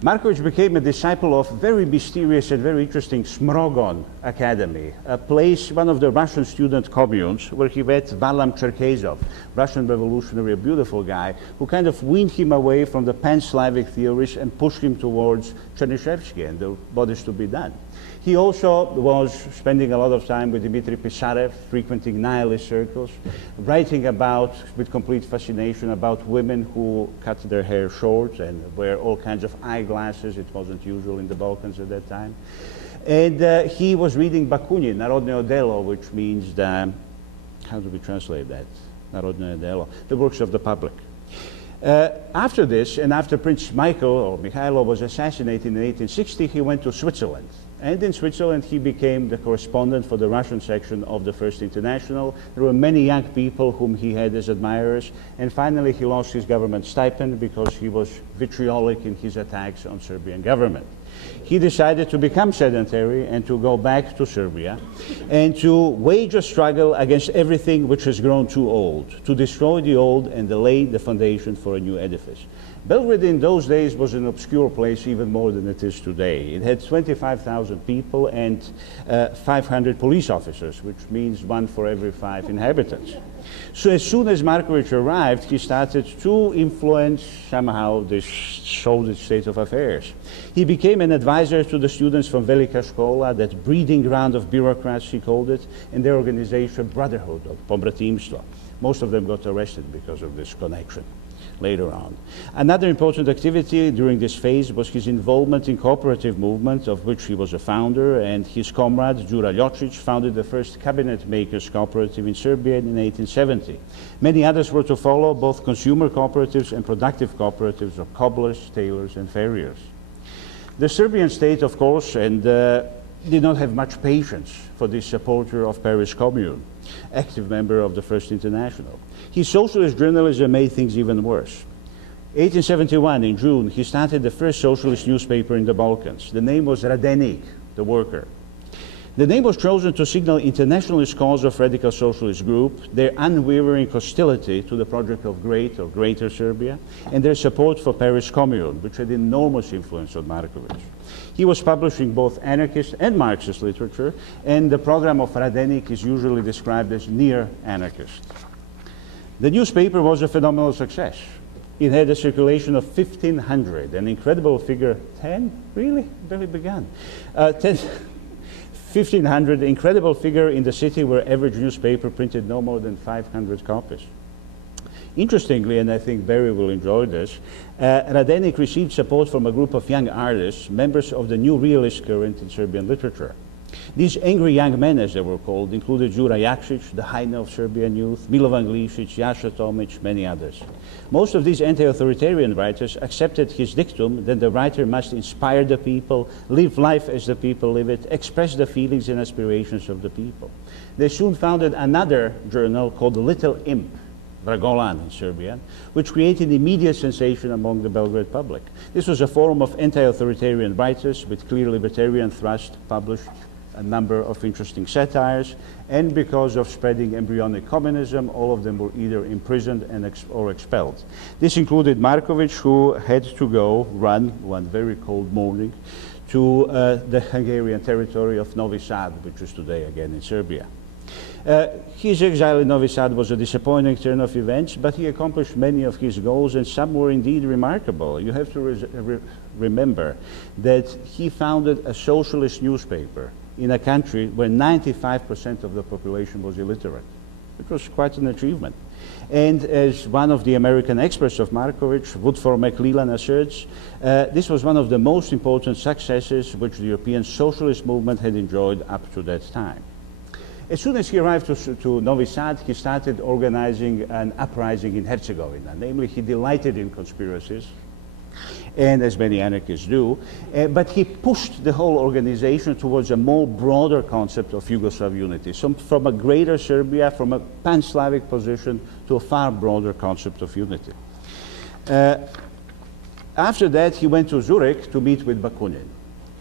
Marković became a disciple of very mysterious and very interesting Smrogon Academy, a place, one of the Russian student communes, where he met Varlam Cherkezov, Russian revolutionary, a beautiful guy, who kind of weaned him away from the pan-Slavic theories and pushed him towards Chernyshevsky and what is to be done. He also was spending a lot of time with Dmitry Pisarev, frequenting nihilist circles, writing about, with complete fascination, about women who cut their hair short and wear all kinds of eyeglasses. It wasn't usual in the Balkans at that time. And he was reading Bakunin, Narodne Odelo, which means the, how do we translate that? Narodne Odelo, the works of the public. After this, and after Prince Michael, or Mikhailo, was assassinated in 1860, he went to Switzerland. And in Switzerland, he became the correspondent for the Russian section of the First International. There were many young people whom he had as admirers. And finally, he lost his government stipend because he was vitriolic in his attacks on Serbian government. He decided to become sedentary and to go back to Serbia and to wage a struggle against everything which has grown too old, to destroy the old and to lay the foundation for a new edifice. Belgrade in those days was an obscure place even more than it is today. It had 25,000 people and 500 police officers, which means 1 for every 5 inhabitants. So as soon as Marković arrived, he started to influence somehow this solid state of affairs. He became an advisor to the students from Velika Škola, that breeding ground of bureaucrats, he called it, and their organization Brotherhood of Pobratimstvo. Most of them got arrested because of this connection later on. Another important activity during this phase was his involvement in cooperative movement, of which he was a founder, and his comrade Đura Ljocić founded the first cabinet makers cooperative in Serbia in 1870. Many others were to follow, both consumer cooperatives and productive cooperatives of cobblers, tailors, and farriers. The Serbian state, of course, and did not have much patience for this supporter of Paris Commune, active member of the First International. His socialist journalism made things even worse. 1871, in June, he started the first socialist newspaper in the Balkans. The name was Radenik, the worker. The name was chosen to signal internationalist cause of radical socialist group, their unwavering hostility to the project of Great or Greater Serbia, and their support for Paris Commune, which had enormous influence on Marković. He was publishing both anarchist and Marxist literature, and the program of Radenik is usually described as near-anarchist. The newspaper was a phenomenal success. It had a circulation of 1,500, an incredible figure. 10? Really? Barely begun. 1,500, incredible figure in the city where average newspaper printed no more than 500 copies. Interestingly, and I think Barry will enjoy this, Radenik received support from a group of young artists, members of the new realist current in Serbian literature. These angry young men, as they were called, included Jura Jakšić, the Heine of Serbian youth, Milovan Glišić, Jaša Tomić, many others. Most of these anti-authoritarian writers accepted his dictum that the writer must inspire the people, live life as the people live it, express the feelings and aspirations of the people. They soon founded another journal called Little Imp, Vragolan in Serbian, which created immediate sensation among the Belgrade public. This was a forum of anti-authoritarian writers with clear libertarian thrust, published a number of interesting satires, and because of spreading embryonic communism, all of them were either imprisoned and or expelled. This included Markovic, who had to go run one very cold morning to the Hungarian territory of Novi Sad, which is today again in Serbia. His exile in Novi Sad was a disappointing turn of events, but he accomplished many of his goals, and some were indeed remarkable. You have to remember that he founded a socialist newspaper in a country where 95% of the population was illiterate. It was quite an achievement. And as one of the American experts of Markovic, Woodford McClellan, asserts, this was one of the most important successes which the European socialist movement had enjoyed up to that time. As soon as he arrived to Novi Sad, he started organizing an uprising in Herzegovina. Namely, he delighted in conspiracies, and as many anarchists do, but he pushed the whole organization towards a more broader concept of Yugoslav unity, from a greater Serbia, from a pan-Slavic position to a far broader concept of unity. After that, he went to Zurich to meet with Bakunin.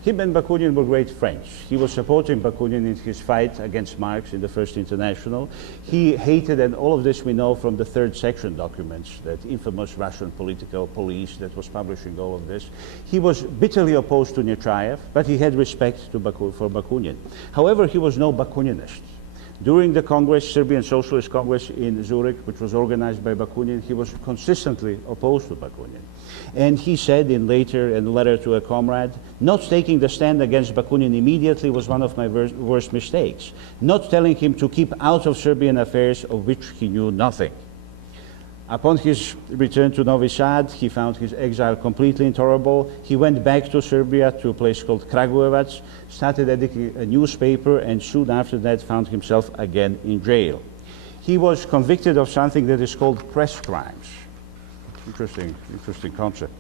Him and Bakunin were great friends. He was supporting Bakunin in his fight against Marx in the First International. He hated, and all of this we know from the third section documents, that infamous Russian political police that was publishing all of this. He was bitterly opposed to Nechayev, but he had respect for Bakunin. However, he was no Bakuninist. During the Congress, Serbian Socialist Congress in Zurich, which was organized by Bakunin, he was consistently opposed to Bakunin. And he said in later in a letter to a comrade, not taking the stand against Bakunin immediately was one of my worst mistakes. Not telling him to keep out of Serbian affairs of which he knew nothing. Upon his return to Novi Sad, he found his exile completely intolerable. He went back to Serbia to a place called Kragujevac, started editing a newspaper, and soon after that found himself again in jail. He was convicted of something that is called press crimes. Interesting concept.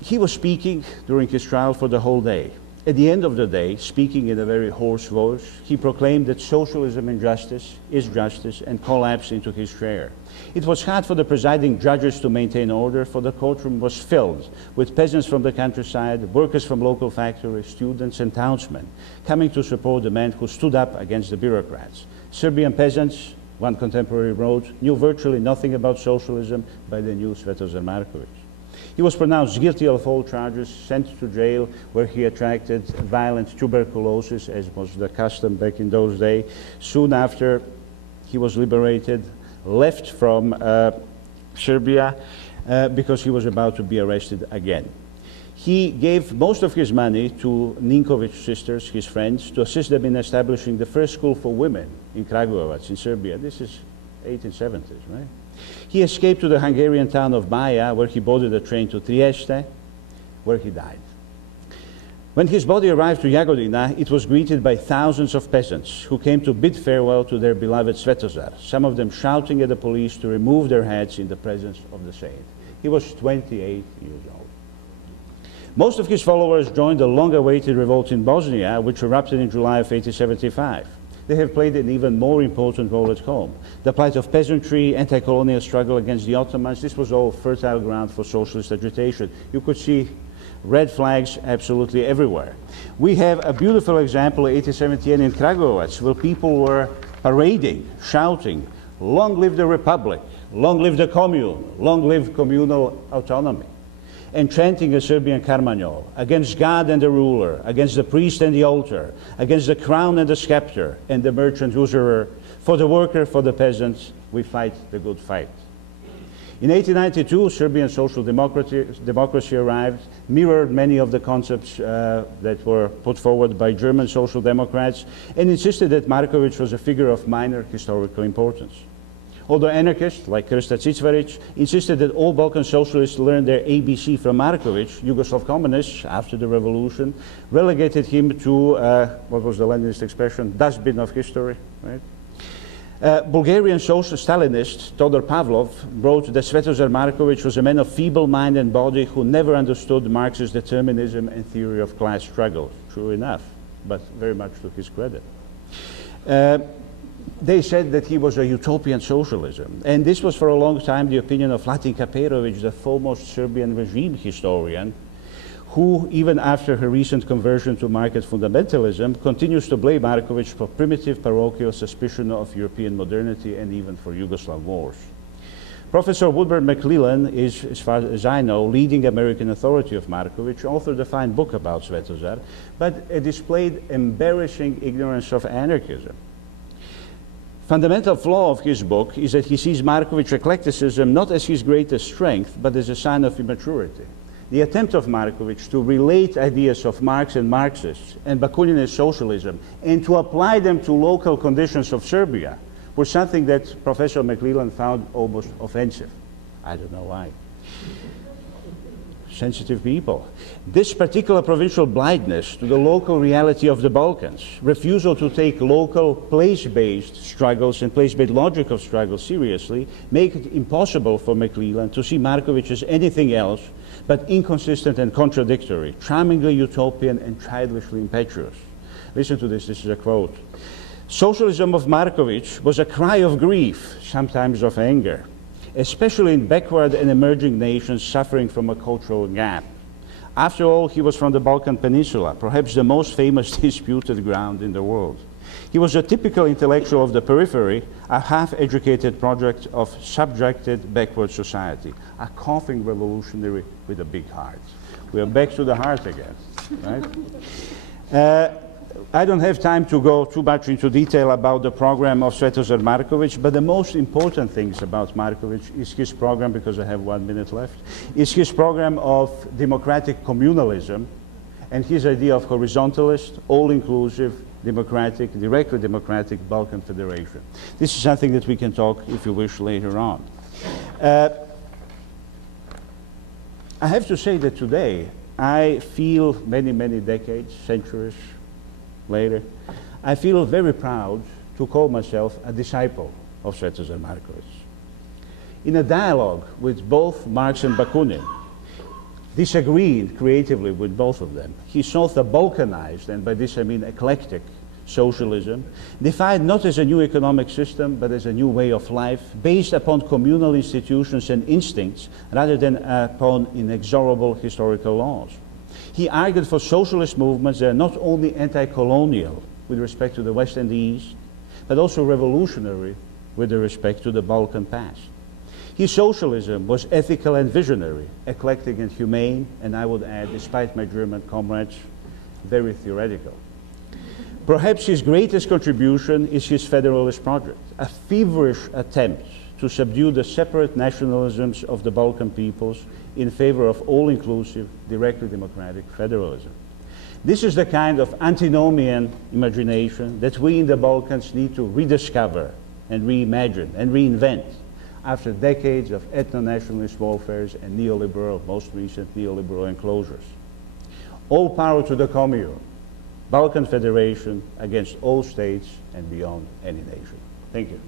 He was speaking during his trial for the whole day. At the end of the day, speaking in a very hoarse voice, he proclaimed that socialism and justice is justice, and collapsed into his chair. It was hard for the presiding judges to maintain order, for the courtroom was filled with peasants from the countryside, workers from local factories, students and townsmen, coming to support the man who stood up against the bureaucrats. Serbian peasants, one contemporary wrote, knew virtually nothing about socialism, but they knew Svetozar Markovic. He was pronounced guilty of all charges, sent to jail, where he attracted violent tuberculosis, as was the custom back in those days. Soon after, he was liberated, left from Serbia, because he was about to be arrested again. He gave most of his money to Ninkovic sisters, his friends, to assist them in establishing the first school for women in Kragujevac, in Serbia. This is 1870s, right? He escaped to the Hungarian town of Baja, where he boarded a train to Trieste, where he died. When his body arrived to Jagodina, it was greeted by thousands of peasants who came to bid farewell to their beloved Svetozar, some of them shouting at the police to remove their hats in the presence of the saint. He was 28 years old. Most of his followers joined the long-awaited revolt in Bosnia, which erupted in July of 1875. They have played an even more important role at home. The plight of peasantry, anti-colonial struggle against the Ottomans, this was all fertile ground for socialist agitation. You could see red flags absolutely everywhere. We have a beautiful example in 1878 in Kragujevac, where people were parading, shouting, "Long live the Republic, long live the Commune, long live communal autonomy," and chanting a Serbian Carmagnol against God and the ruler, against the priest and the altar, against the crown and the scepter, and the merchant usurer. For the worker, for the peasants, we fight the good fight. In 1892, Serbian social democracy arrived, mirrored many of the concepts that were put forward by German social democrats, and insisted that Marković was a figure of minor historical importance. Although anarchists, like Krsta Cicvarić, insisted that all Balkan socialists learn their ABC from Marković, Yugoslav communists, after the revolution, relegated him to, what was the Leninist expression, dustbin of history, right? Bulgarian social Stalinist Todor Pavlov wrote that Svetozar Marković was a man of feeble mind and body who never understood Marxist determinism and theory of class struggle. True enough, but very much to his credit. They said that he was a utopian socialism, and this was for a long time the opinion of Latin Kaperović, the foremost Serbian regime historian, who, even after her recent conversion to market fundamentalism, continues to blame Marković for primitive parochial suspicion of European modernity and even for Yugoslav wars. Professor Woodward McClellan is, as far as I know, leading American authority of Marković, authored a fine book about Svetozar, but displayed embarrassing ignorance of anarchism. Fundamental flaw of his book is that he sees Marković eclecticism not as his greatest strength, but as a sign of immaturity. The attempt of Marković to relate ideas of Marx and Marxists and Bakuninist socialism and to apply them to local conditions of Serbia was something that Professor McClellan found almost offensive. I don't know why. Sensitive people. This particular provincial blindness to the local reality of the Balkans, refusal to take local place-based struggles and place-based logic of struggles seriously, make it impossible for McClellan to see Marković as anything else but inconsistent and contradictory, charmingly utopian and childishly impetuous. Listen to this, this is a quote. Socialism of Marković was a cry of grief, sometimes of anger, especially in backward and emerging nations suffering from a cultural gap. After all, he was from the Balkan Peninsula, perhaps the most famous disputed ground in the world. He was a typical intellectual of the periphery, a half-educated project of subjected backward society, a coughing revolutionary with a big heart. We are back to the heart again, right? I don't have time to go too much into detail about the program of Svetozar Marković, but the most important things about Marković is his program, because I have 1 minute left, is his program of democratic communalism and his idea of horizontalist, all-inclusive, democratic, directly democratic Balkan Federation. This is something that we can talk, if you wish, later on. I have to say that today, I feel many, many decades, centuries later, I feel very proud to call myself a disciple of Svetozar Marković. In a dialogue with both Marx and Bakunin, disagreed creatively with both of them, he sought a Balkanized, and by this I mean eclectic, socialism, defined not as a new economic system, but as a new way of life, based upon communal institutions and instincts, rather than upon inexorable historical laws. He argued for socialist movements that are not only anti-colonial with respect to the West and the East, but also revolutionary with respect to the Balkan past. His socialism was ethical and visionary, eclectic and humane, and I would add, despite my German comrades, very theoretical. Perhaps his greatest contribution is his federalist project, a feverish attempt to subdue the separate nationalisms of the Balkan peoples in favor of all-inclusive, directly democratic federalism. This is the kind of antinomian imagination that we in the Balkans need to rediscover and reimagine and reinvent after decades of ethno-nationalist warfares and neoliberal, most recent neoliberal enclosures. All power to the commune, Balkan Federation against all states and beyond any nation. Thank you.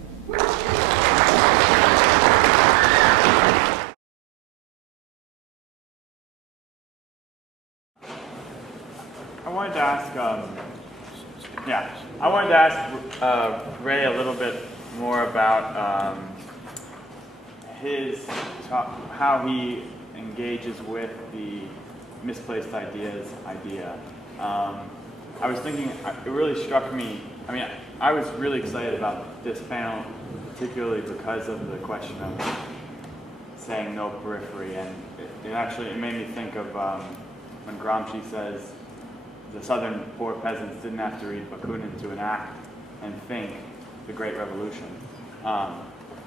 I wanted to ask, Ray a little bit more about how he engages with the misplaced ideas idea. I was thinking, it really struck me, I mean, I was really excited about this panel, particularly because of the question of saying no periphery, and it made me think of when Gramsci says the southern poor peasants didn't have to read Bakunin to enact and think the Great Revolution.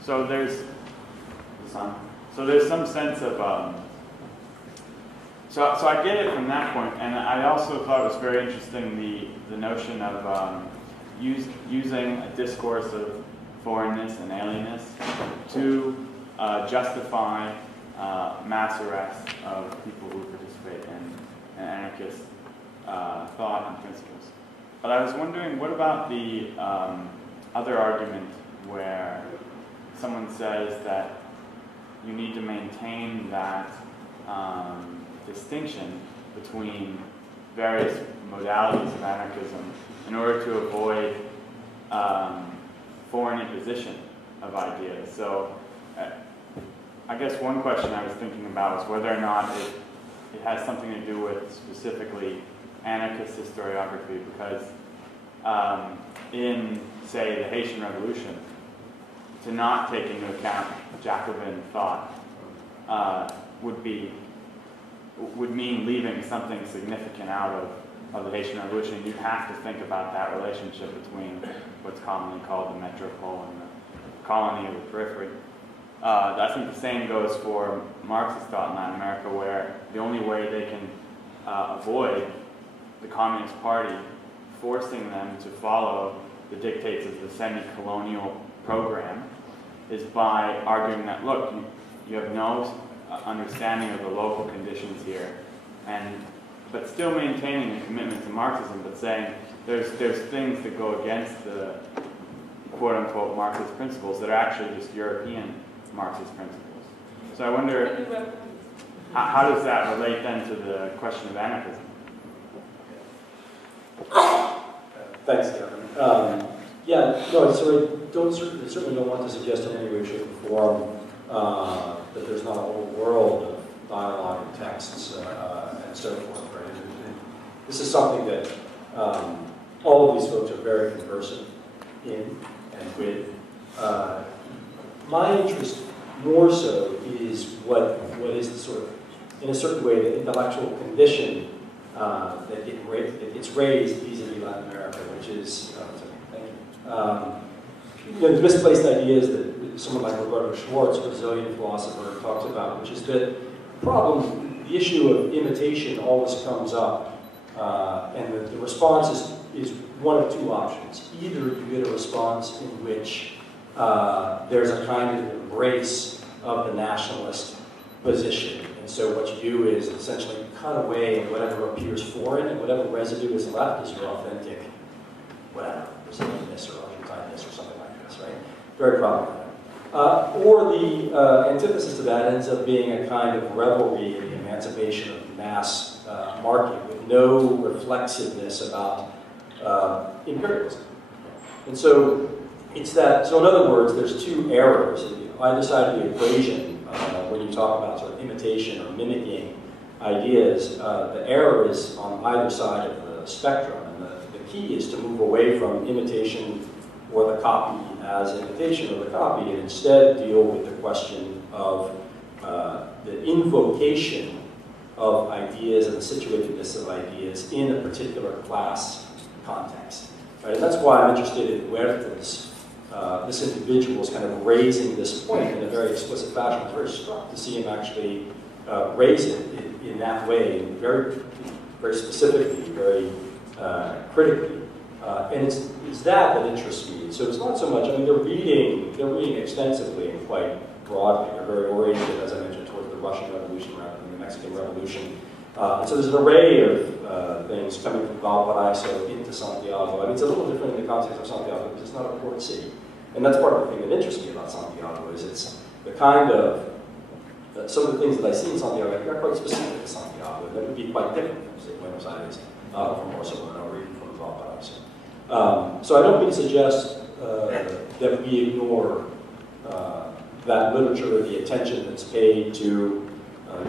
So so there's some sense of, so I get it from that point, and I also thought it was very interesting the notion of using a discourse of foreignness and alienness to justify mass arrest of people who participate in anarchist thought and principles. But I was wondering, what about the other argument where someone says that you need to maintain that distinction between various modalities of anarchism in order to avoid foreign imposition of ideas. So I guess one question I was thinking about was whether or not it has something to do with specifically anarchist historiography, because in, say, the Haitian Revolution, to not take into account Jacobin thought would mean leaving something significant out of the Haitian Revolution. You have to think about that relationship between what's commonly called the metropole and the colony of the periphery. I think the same goes for Marxist thought in Latin America, where the only way they can avoid the Communist Party forcing them to follow the dictates of the semi-colonial program is by arguing that, look, you have no understanding of the local conditions here, but still maintaining a commitment to Marxism, but saying there's things that go against the quote-unquote Marxist principles that are actually just European Marxist principles. So I wonder, how does that relate then to the question of anarchism? Thanks, Kevin. Yeah, no, so I certainly don't want to suggest in any way, shape, or form that there's not a whole world of dialogue and texts and so forth, right? And this is something that all of these folks are very conversant in and with. My interest more so is what is the sort of, in a certain way, the intellectual condition that it's raised vis-a-vis Latin America, which is, thank you. The misplaced ideas that someone like Roberto Schwartz, a Brazilian philosopher, talks about, which is that the issue of imitation always comes up, and the response is one of two options. Either you get a response in which there's a kind of embrace of the nationalist position. And so what you do is essentially cut away whatever appears foreign, and whatever residue is left is your authentic, whatever, Brazilianness or Argentineness or something like this, right? Very problematic. Or the antithesis to that ends up being a kind of revelry in the emancipation of the mass market with no reflexiveness about imperialism. And so it's that, so in other words, there's two errors. Either side of the equation, when you talk about sort of imitation or mimicking ideas, the error is on either side of the spectrum. And the key is to move away from imitation or the copy as imitation or the copy, and instead deal with the question of the invocation of ideas and the situatedness of ideas in a particular class context. Right? And that's why I'm interested in Huerta's. This individual is kind of raising this point in a very explicit fashion. I was very struck to see him actually raise it in that way, and very, very specifically, very critically. And it's that interests me. So it's not so much, I mean, they're reading extensively and quite broadly. They're very oriented, as I mentioned, towards the Russian Revolution rather than the Mexican Revolution. And so there's an array of things coming from Valparaiso into Santiago. I mean, it's a little different in the context of Santiago because it's not a port city. And that's part of the thing that interests me about Santiago is it's the kind of, some of the things that I see in Santiago are quite specific to Santiago. That would be quite different from, say, Buenos Aires, from Barcelona, or even from Valparaiso. So I don't mean to suggest that we ignore that literature, the attention that's paid to, by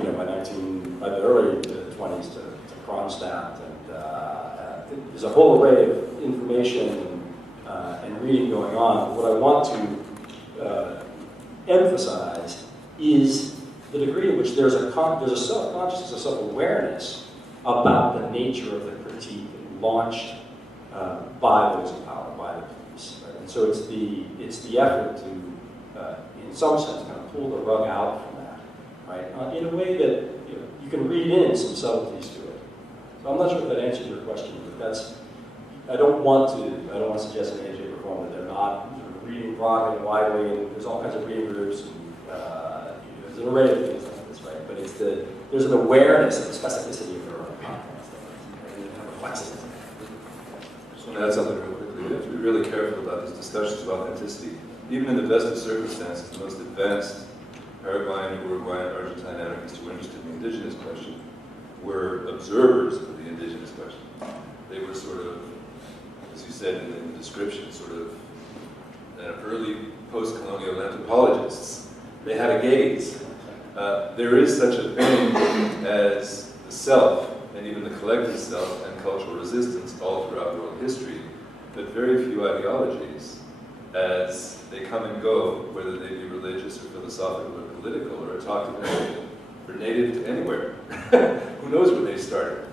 the early 20s to Kronstadt, and there's a whole array of information and reading going on. What I want to emphasize is the degree to which there's a self-consciousness, a self-awareness about the nature of the critique launched by those in power, by the police. Right? And so it's the effort to, in some sense, kind of pull the rug out from that right? In a way that you can read in some subtleties to it. So I'm not sure if that answers your question, but that's, I don't want to suggest in any shape or form that they're not sort of reading broadly and widely, and there's all kinds of reading groups, and there's an array of things like this, right? But there's an awareness of the specificity of their own context, and it reflects it. I just want to add something real quickly. We have to be really careful about these discussions of authenticity. Even in the best of circumstances, the most advanced Paraguayan, Uruguayan, Argentine anarchists who were interested in the indigenous question were observers of the indigenous question. They were sort of, as you said in the description, sort of early post-colonial anthropologists. They had a gaze. There is such a thing as the self, and even the collective self, and cultural resistance all throughout world history, but very few ideologies, as they come and go, whether they be religious or philosophical or political, or talk to people, or native to anywhere. Who knows where they started,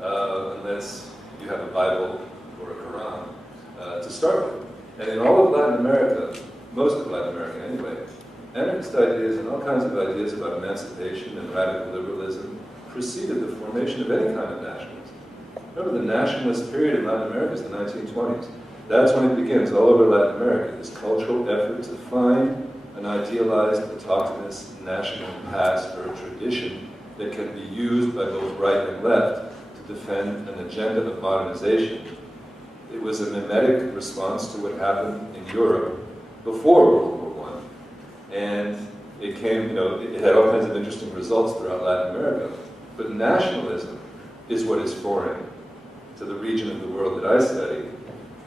unless you have a Bible or a Quran to start with. And in all of Latin America, most of Latin America anyway, anarchist ideas and all kinds of ideas about emancipation and radical liberalism preceded the formation of any kind of nationalism. Remember, the nationalist period in Latin America is the 1920s. That's when it begins all over Latin America, this cultural effort to find an idealized, autochthonous national past or a tradition that can be used by both right and left to defend an agenda of modernization. It was a mimetic response to what happened in Europe before World War I. And it came, it had all kinds of interesting results throughout Latin America. But nationalism is what is foreign to the region of the world that I study.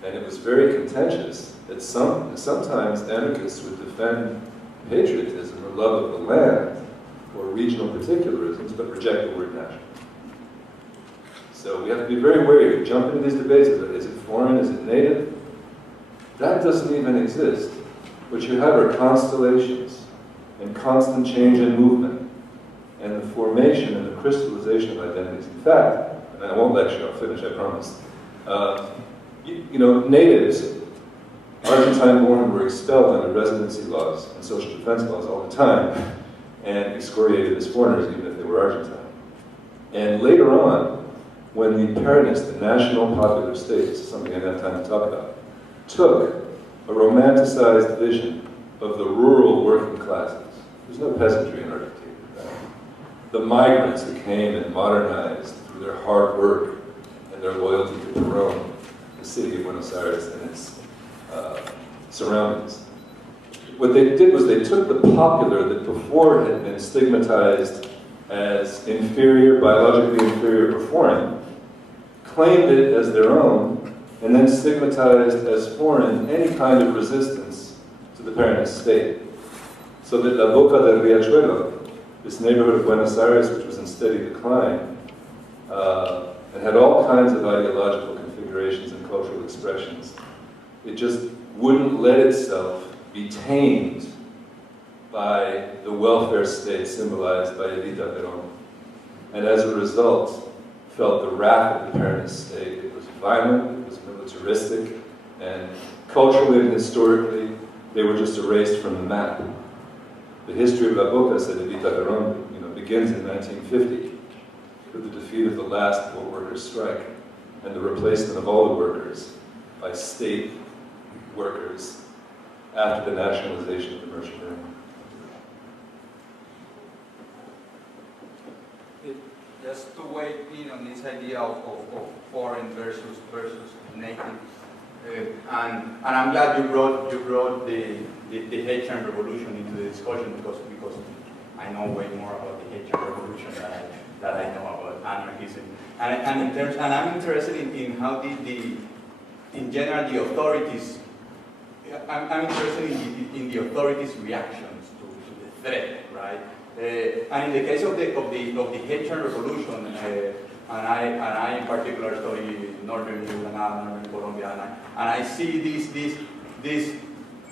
And it was very contentious that sometimes anarchists would defend patriotism or love of the land or regional particularisms, but reject the word national. So we have to be very wary to jump into these debates. Is it foreign? Is it native? That doesn't even exist. What you have are constellations and constant change and movement and the formation and the crystallization of identities. In fact, and I won't lecture, I'll finish, I promise. Natives, Argentine-born, were expelled under residency laws and social defense laws all the time and excoriated as foreigners even if they were Argentine. And later on, when the Peripheries, the national popular state, this is something I don't have time to talk about, took a romanticized vision of the rural working classes. There's no peasantry in Argentina. The migrants who came and modernized through their hard work and their loyalty to Peron, the city of Buenos Aires and its surroundings. What they did was they took the popular that before had been stigmatized as inferior, biologically inferior or foreign, claimed it as their own, and then stigmatized as foreign any kind of resistance to the Peronist state. So that La Boca del Riachuelo, this neighborhood of Buenos Aires, which was in steady decline, and had all kinds of ideological configurations and cultural expressions, it just wouldn't let itself be tamed by the welfare state symbolized by Evita Perón. And as a result, felt the wrath of the Peronist state. It was violent, it was militaristic, and culturally and historically, they were just erased from the map. The history of La Boca, said Evita Perón, begins in 1950 with the defeat of the last wool workers' strike and the replacement of all the workers by state workers after the nationalization of the merchant marine. Just to weigh in on this idea of foreign versus native, and I'm glad you brought the Haitian Revolution into the discussion because I know way more about the Haitian Revolution than I know about anarchism, and I'm interested in how in general the authorities. I'm interested in the authorities' reactions to the threat, right? And in the case of the Haitian Revolution, and I in particular study northern Guyana, northern Colombia, and I see these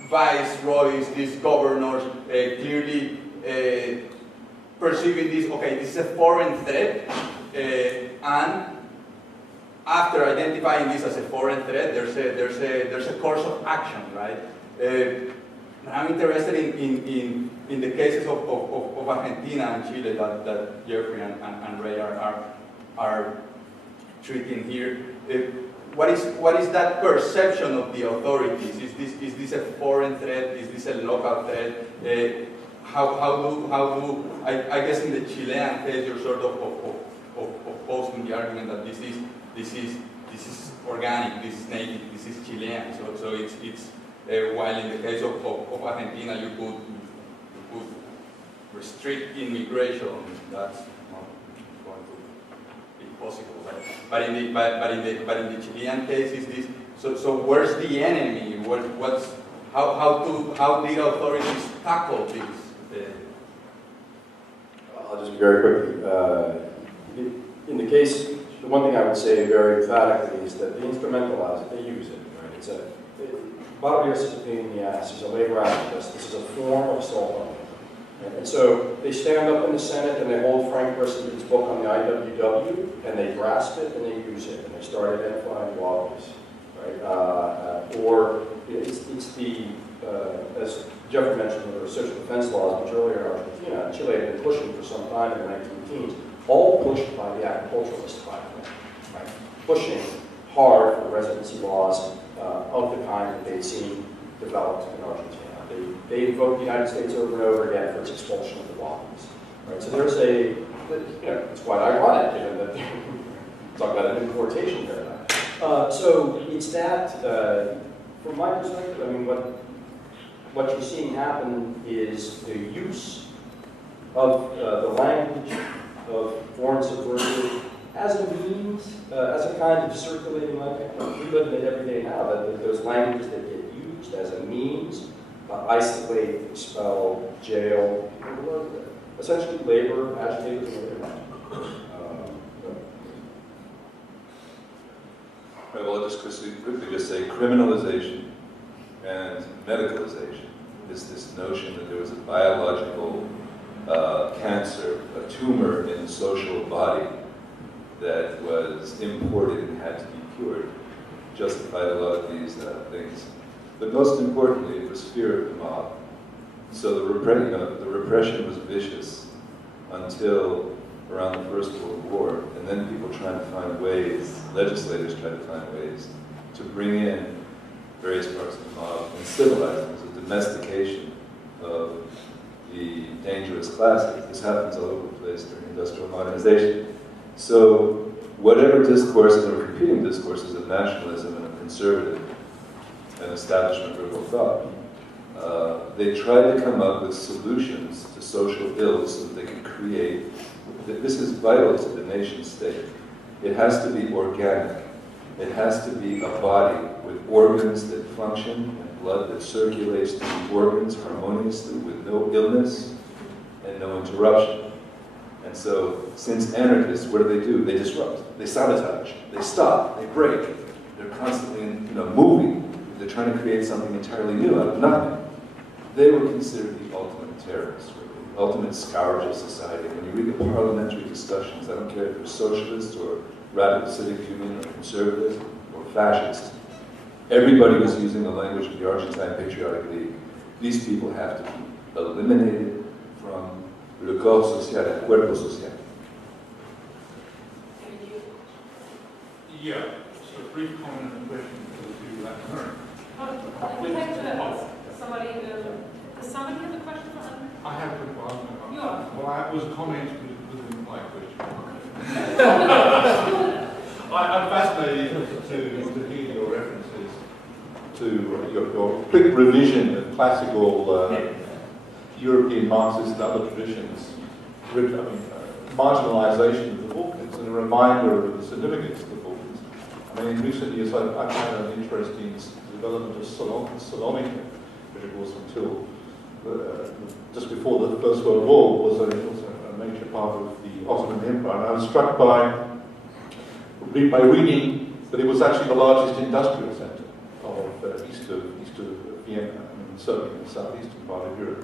viceroys, these governors clearly perceiving this. Okay, this is a foreign threat, and after identifying this as a foreign threat, there's a course of action, right? But I'm interested in the cases of Argentina and Chile that Geoffrey and Ray are treating here. What is that perception of the authorities? Is this a foreign threat? Is this a local threat? How do I guess in the Chilean case you're sort of posing the argument that this is organic, this is native, this is Chilean. So it's while in the case of Argentina you could restrict immigration. That's not going to be possible. But in the Chilean case, is this? So where's the enemy? How did authorities tackle this? I'll just be very quickly. In the case, the one thing I would say very emphatically is that they instrumentalize it. They use it. Right? It's a Moderators is a pain in the ass. He's a labor activist. This is a form of assault. And so they stand up in the Senate and they hold Frank Brisson's book on the IWW and they grasp it and they use it and they start identifying lobbies, right? Or it's the, as Geoffrey mentioned, the social defense laws, which earlier in Argentina and Chile had been pushing for some time in the 19 teens, all pushed by the agriculturalist platform, right? Pushing hard for residency laws of the kind that they'd seen developed in Argentina. They invoked the United States over and over again for its expulsion of the lobbies. Right? So there's it's quite ironic, given that talk about an importation paradigm. So it's that, from my perspective, I mean, what you're seeing happen is the use of the language of foreign subversive as a means, as a kind of circulating language. We live in it every day now, that those languages that get used as a means isolate, expel, jail, essentially labor, agitators, and labor. Right, well, I'll just quickly say criminalization and medicalization is this notion that there was a biological cancer, a tumor in the social body that was imported and had to be cured, justified a lot of these things. But most importantly, it was fear of the mob. So the repression was vicious until around the First World War, and then people trying to find ways, legislators trying to find ways to bring in various parts of the mob and civilize them. It was a domestication of the dangerous classes. This happens all over the place during industrial modernization. So whatever discourse, there were competing discourses of nationalism and of conservative and establishment liberal thought. They tried to come up with solutions to social ills so that they could create. This is vital to the nation state. It has to be organic. It has to be a body with organs that function and blood that circulates through the organs harmoniously with no illness and no interruption. And so, since anarchists, what do? They disrupt, they sabotage, they stop, they break. They're constantly, moving. They're trying to create something entirely new out of nothing. They were considered the ultimate terrorists, the ultimate scourge of society. When you read the parliamentary discussions, I don't care if they're socialists or radical civic union or conservatives or fascists, everybody was using the language of the Argentine Patriotic League. These people have to be eliminated from le corps social, el cuerpo social. Yeah, so a brief comment and question to Latin America. We'd like to ask somebody, does somebody have a question for Andrew? I have a question. You are. Well, I was a comment within my question. I'm fascinated to hear your references to your quick revision of classical European Marxist and other traditions, marginalization of the Balkans and a reminder of the significance of the Balkans. I mean, in recent years I've had an interest in the development of Salonika, which of course until just before the First World War was a major part of the Ottoman Empire. And I was struck by reading that it was actually the largest industrial center of east of Vienna, and certainly in the southeastern part of Europe.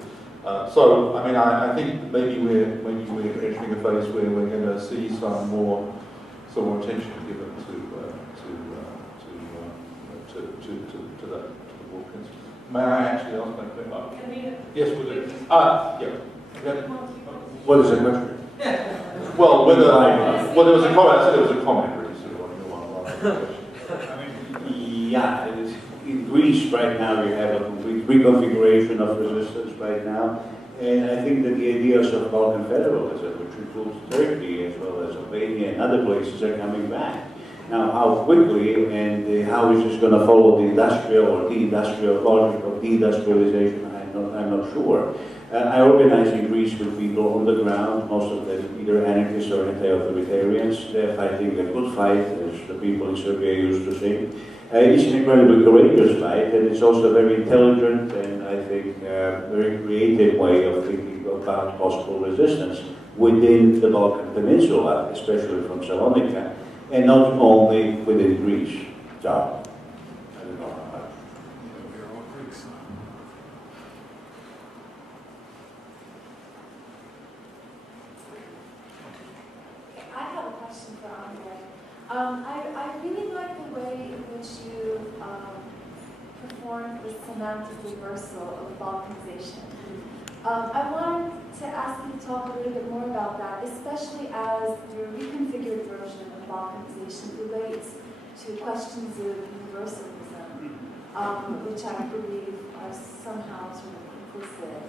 So, I mean, I think maybe we're entering a phase where we're going to see some more attention given to the Balkans. May I actually ask my question? Can we? Yes, we do. Yeah. What is the question? Well, whether there was a comment. I said it was a comment, really. So yeah, in Greece right now we have a complete reconfiguration of resistance right now, and I think that the ideas of Balkan federalism, which includes Turkey as well as Albania and other places, are coming back. Now, how quickly and how is this going to follow the industrial or de-industrial logic of de-industrialization, I'm not sure. I organize in Greece with people on the ground, most of them either anarchists or anti-authoritarians. They're fighting a good fight, as the people in Serbia used to say. It's an incredibly courageous fight, and it's also a very intelligent and I think very creative way of thinking about possible resistance within the Balkan Peninsula, especially from Salonika, and not only within Greece. So, I don't know how much. I have a question for Andre. I really like the way in which you performed the semantic reversal of balkanization. I wanted to ask you to talk a little bit more about that, especially as your reconfigured version of balkanization relates to questions of universalism, which I believe are somehow sort of implicit.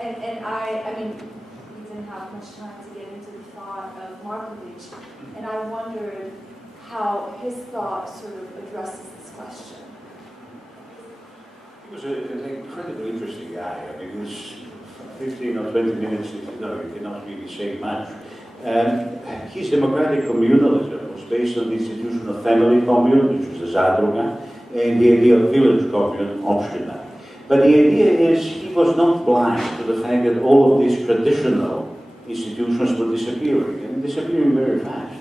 And I mean, we didn't have much time to get into the thought of Markovic, and I wondered how his thought sort of addresses this question. He was an incredibly interesting guy. I mean, his 15 or 20 minutes, you cannot really say much. His democratic communalism was based on the institution of family commune, which was the Zadruga, and the idea of village commune, Opština. But the idea is he was not blind to the fact that all of these traditional institutions were disappearing, and disappearing very fast.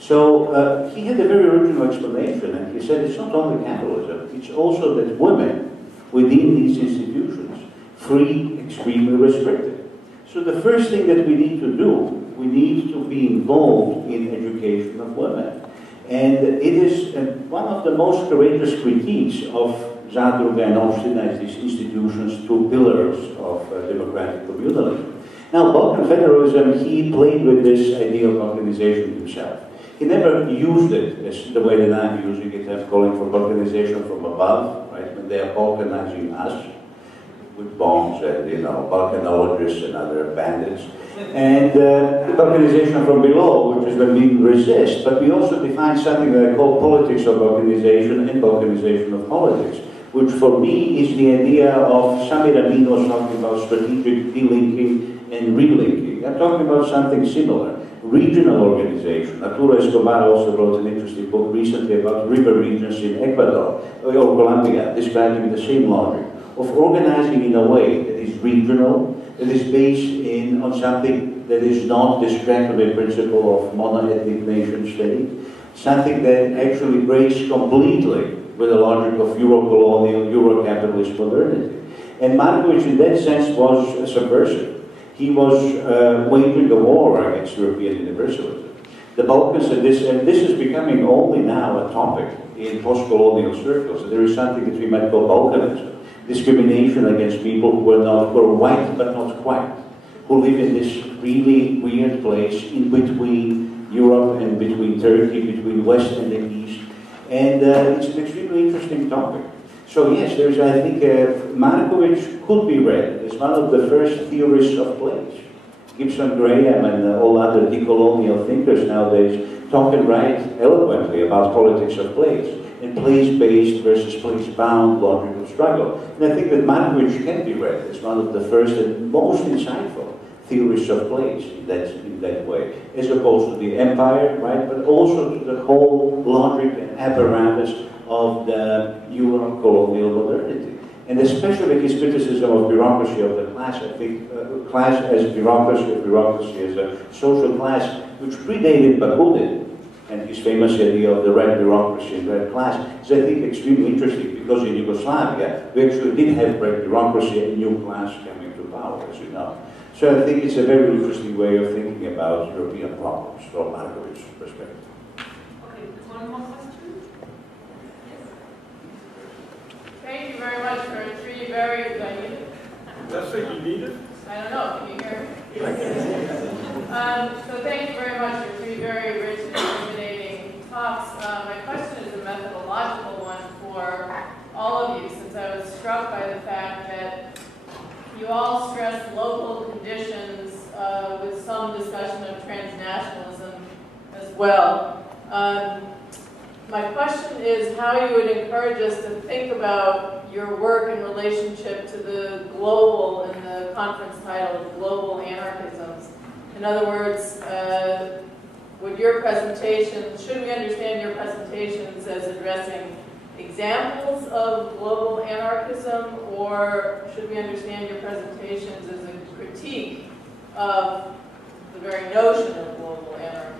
So he had a very original explanation, and he said it's not only capitalism, it's also that women within these institutions, free, extremely restricted. So the first thing that we need to do, we need to be involved in education of women. And it is one of the most courageous critiques of Zadruga and Opština as these institutions, two pillars of democratic communalism. Now, Balkan federalism, he played with this idea of organization himself. He never used it as the way that I'm using it, I'm calling for organization from above, right? When they are balkanizing us with bombs and, you know, Balkanologists and other bandits. And organization from below, which is when we resist. But we also define something that I call politics of organization and organization of politics, which for me is the idea of Samir Amin was talking about strategic delinking and relinking. I'm talking about something similar. Regional organization. Arturo Escobar also wrote an interesting book recently about river regions in Ecuador or Colombia, describing the same logic of organizing in a way that is regional, that is based on something that is not the Craib principle of mono-ethnic nation state, something that actually breaks completely with the logic of Euro-colonial, Euro-capitalist modernity. And Markovic in that sense was a subversive. He was waging a war against European universalism. The Balkans, and this is becoming only now a topic in post-colonial circles. There is something that we might call Balkanism, discrimination against people who are white but not quite, who live in this really weird place in between Europe and between Turkey, between West and the East. And it's an extremely interesting topic. So yes, there's, I think, Markovic could be read as one of the first theorists of place. Gibson Graham and all other decolonial thinkers nowadays talk and write eloquently about politics of place and place-based versus place-bound logic of struggle. And I think that Markovic can be read as one of the first and most insightful theorists of place in that way, as opposed to the empire, right, but also to the whole logic and apparatus of the Euro-colonial modernity. And especially his criticism of bureaucracy of the class, I think class as bureaucracy as a social class, which predated Bakunin, and his famous idea of the red bureaucracy and red class, is I think extremely interesting, because in Yugoslavia, we actually did have red bureaucracy and new class coming to power, as you know. So I think it's a very interesting way of thinking about European problems from Markovic's perspective. Okay, one more question? Thank you very much for three very, did I need it? That's what you needed? I don't know, can you hear me? So thank you very much for three very rich and illuminating talks. My question is a methodological one for all of you, since I was struck by the fact that you all stress local conditions with some discussion of transnationalism as well. My question is how you would encourage us to think about your work in relationship to the global in the conference title of Global Anarchisms. In other words, would your presentations, should we understand your presentations as addressing examples of global anarchism, or should we understand your presentations as a critique of the very notion of global anarchism?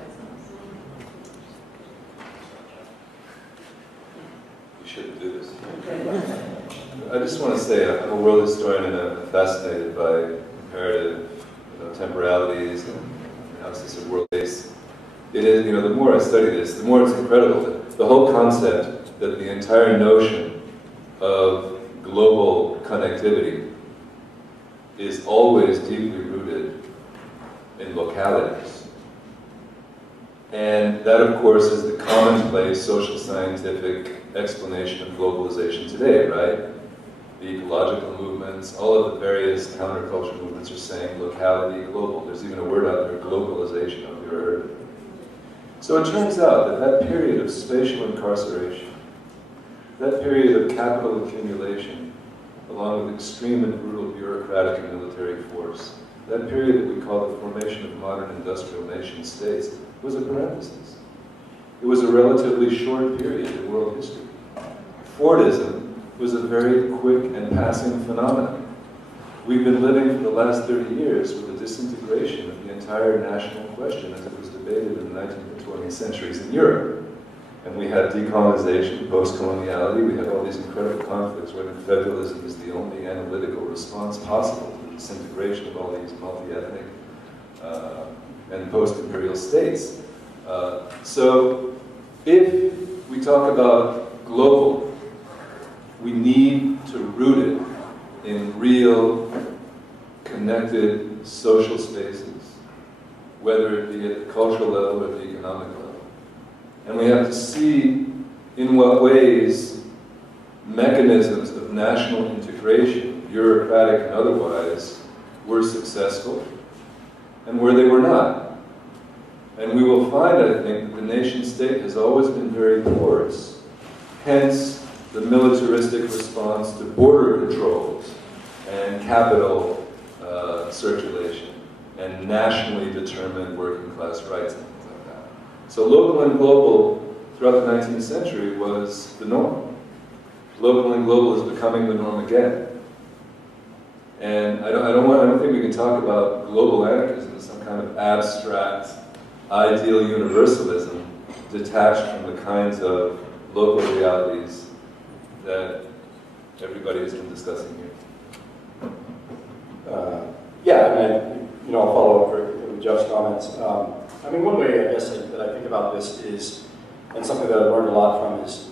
Shouldn't do this. I just want to say I'm a world historian and I'm fascinated by comparative temporalities and analysis of world space. It is, the more I study this, the more it's incredible that the whole concept that the entire notion of global connectivity is always deeply rooted in localities. And that, of course, is the commonplace social scientific explanation of globalization today, right? The ecological movements, all of the various counterculture movements are saying locality, global. There's even a word out there, globalization. Have you ever heard of it? So it turns out that that period of spatial incarceration, that period of capital accumulation, along with extreme and brutal bureaucratic and military force, that period that we call the formation of modern industrial nation states, was a parenthesis. It was a relatively short period in world history. Fordism was a very quick and passing phenomenon. We've been living for the last 30 years with the disintegration of the entire national question as it was debated in the 19th and 20th centuries in Europe. And we had decolonization, post-coloniality, we had all these incredible conflicts where federalism is the only analytical response possible to the disintegration of all these multi-ethnic and post-imperial states. So if we talk about global, we need to root it in real, connected social spaces, whether it be at the cultural level or the economic level. And we have to see in what ways mechanisms of national integration, bureaucratic and otherwise, were successful and where they were not. And we will find, I think, that the nation state has always been very porous. Hence, the militaristic response to border controls and capital circulation and nationally determined working class rights and things like that. So local and global throughout the 19th century was the norm. Local and global is becoming the norm again. And I don't think we can talk about global anarchism as some kind of abstract, ideal universalism detached from the kinds of local realities that everybody has been discussing here. I'll follow up with Jeff's comments. One way, I guess, that I think about this is, and something that I've learned a lot from is,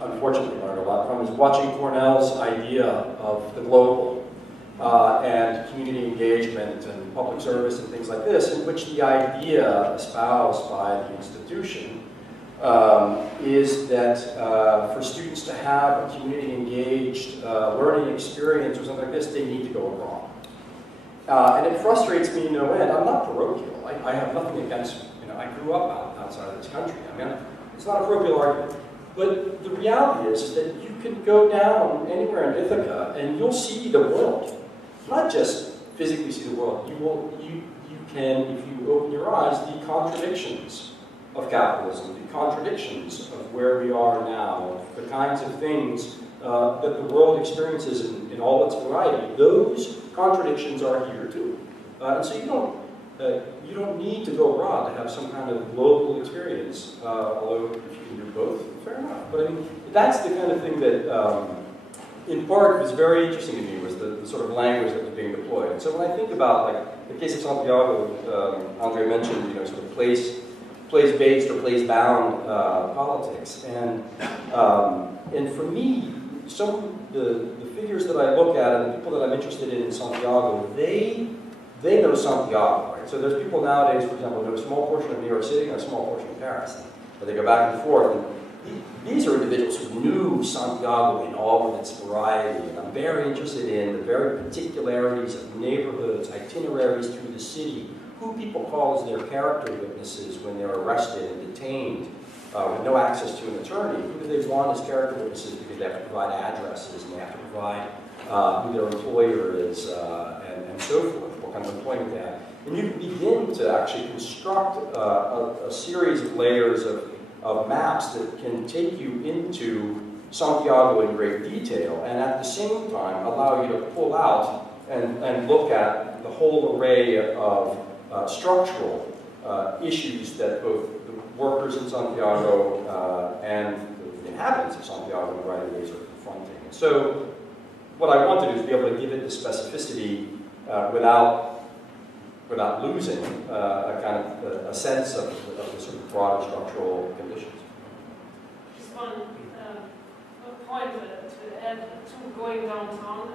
unfortunately learned a lot from, is watching Cornell's idea of the global and community engagement and public service and things like this, in which the idea espoused by the institution is that for students to have a community-engaged learning experience or something like this, they need to go abroad. And it frustrates me no end. I'm not parochial. I have nothing against, I grew up outside of this country. It's not a parochial argument. But the reality is that you can go down anywhere in Ithaca and you'll see the world. Not just physically see the world. You can, if you open your eyes, the contradictions of capitalism, the contradictions of where we are now, the kinds of things that the world experiences in all its variety, those contradictions are here too. And so you don't need to go abroad to have some kind of global experience, although if you can do both, fair enough. But that's the kind of thing that, in part, was very interesting to me, was the sort of language that was being deployed. And so when I think about, the case of Santiago, Andre mentioned, sort of place place-based or place-bound politics. And for me, the figures that I look at and the people that I'm interested in Santiago, they know Santiago, right? So there's people nowadays, for example, who know a small portion of New York City and a small portion of Paris, but they go back and forth. And these are individuals who knew Santiago in all of its variety, and I'm very interested in the very particularities of neighborhoods, itineraries through the city, who people call as their character witnesses when they're arrested and detained with no access to an attorney. Who do they want as character witnesses because they have to provide addresses and they have to provide who their employer is and so forth, what kind of employment they have. And you begin to actually construct a series of layers of maps that can take you into Santiago in great detail and at the same time allow you to pull out and look at the whole array of structural issues that both the workers in Santiago and the inhabitants of Santiago in the right of ways are confronting. And so what I want to do is be able to give it the specificity without losing a kind of a sense of the sort of broader structural conditions. Just one point to add to going downtown.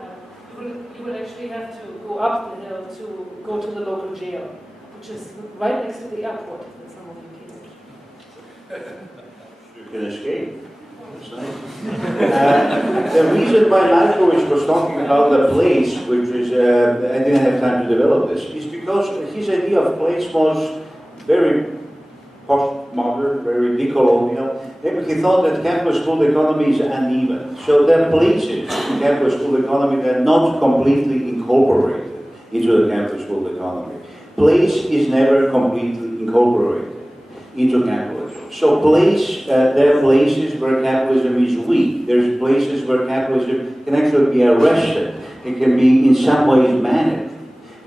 You will actually have to go up the hill to go to the local jail, which is right next to the airport that some of you came. You can escape. The reason why Nagel was talking about the place, which is, I didn't have time to develop this, is because his idea of place was very postmodern, very decolonial. He thought that campus school economy is uneven. So there are places in campus school economy that are not completely incorporated into the campus school economy. Place is never completely incorporated into capitalism. So there are places where capitalism is weak. There's places where capitalism can actually be arrested. It can be in some ways managed.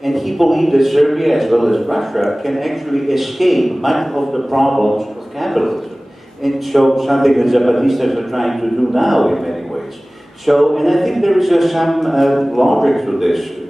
And he believed that Serbia, as well as Russia, can actually escape much of the problems of capitalism. And so something that Zapatistas are trying to do now in many ways. So, and I think there is some logic to this.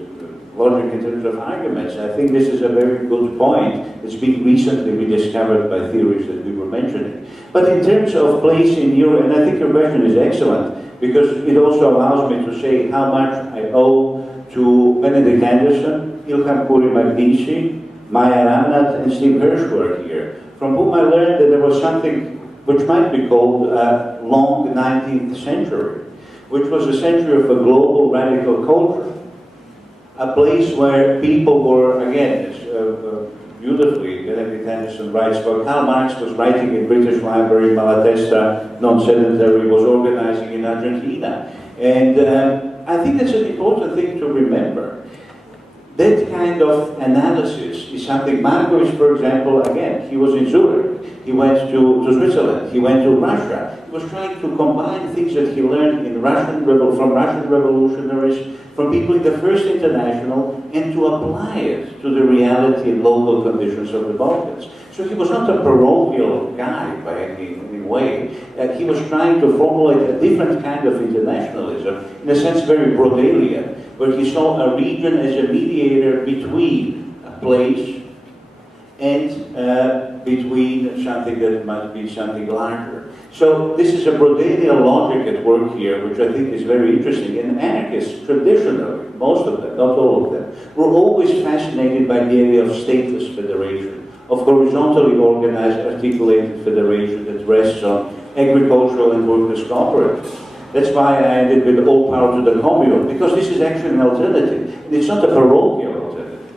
Logic in terms of arguments. I think this is a very good point. It's been recently rediscovered by theories that we were mentioning. But in terms of place in Europe, and I think your question is excellent, because it also allows me to say how much I owe to Benedict Anderson, Ilham Puri Magdici, Maya Ramnat, and Steve Hirsch were here, from whom I learned that there was something which might be called long 19th century, which was a century of a global radical culture. A place where people were, again, beautifully, Benedict Anderson writes, where Karl Marx was writing in British Library, Malatesta, non-sedentary, was organizing in Argentina. And I think that's an important thing to remember. That kind of analysis is something Markovic, for example, again, he was in Zurich, he went to Switzerland, he went to Russia. He was trying to combine things that he learned in from Russian revolutionaries, from people in the First International, and to apply it to the reality and local conditions of the Balkans. So he was not a parochial guy by any way. He was trying to formulate a different kind of internationalism, in a sense very Brodelian, where he saw a region as a mediator between a place and between something that might be something larger. So this is a Brodelian logic at work here, which I think is very interesting. And anarchists, traditionally, most of them, not all of them, were always fascinated by the idea of stateless federation, of horizontally organized, articulated federation that rests on agricultural and workers' cooperatives. That's why I ended with all power to the commune, because this is actually an alternative. And it's not a parochial alternative.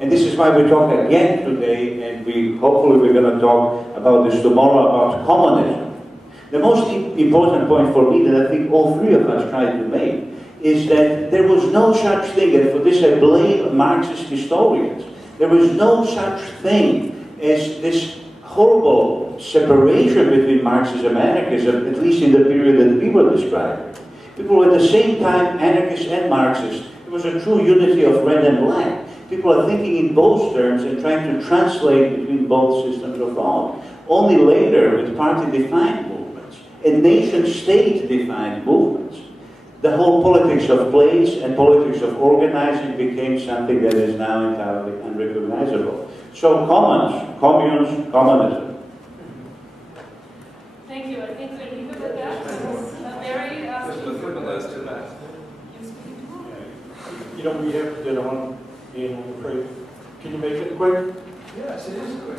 And this is why we talk again today, and hopefully we're going to talk about this tomorrow, about communism. The most important point for me that I think all three of us tried to make is that there was no such thing, and for this I blame Marxist historians, there was no such thing as this horrible separation between Marxism and anarchism, at least in the period that we were describing. People were at the same time anarchists and Marxists. There was a true unity of red and black. People are thinking in both terms and trying to translate between both systems of thought. Only later, with party-defined movements and nation-state defined movements, the whole politics of place and politics of organizing became something that is now entirely unrecognizable. So communes, communism, don't we have to get on in Craib? Can you make it quick? Yes, it is quick.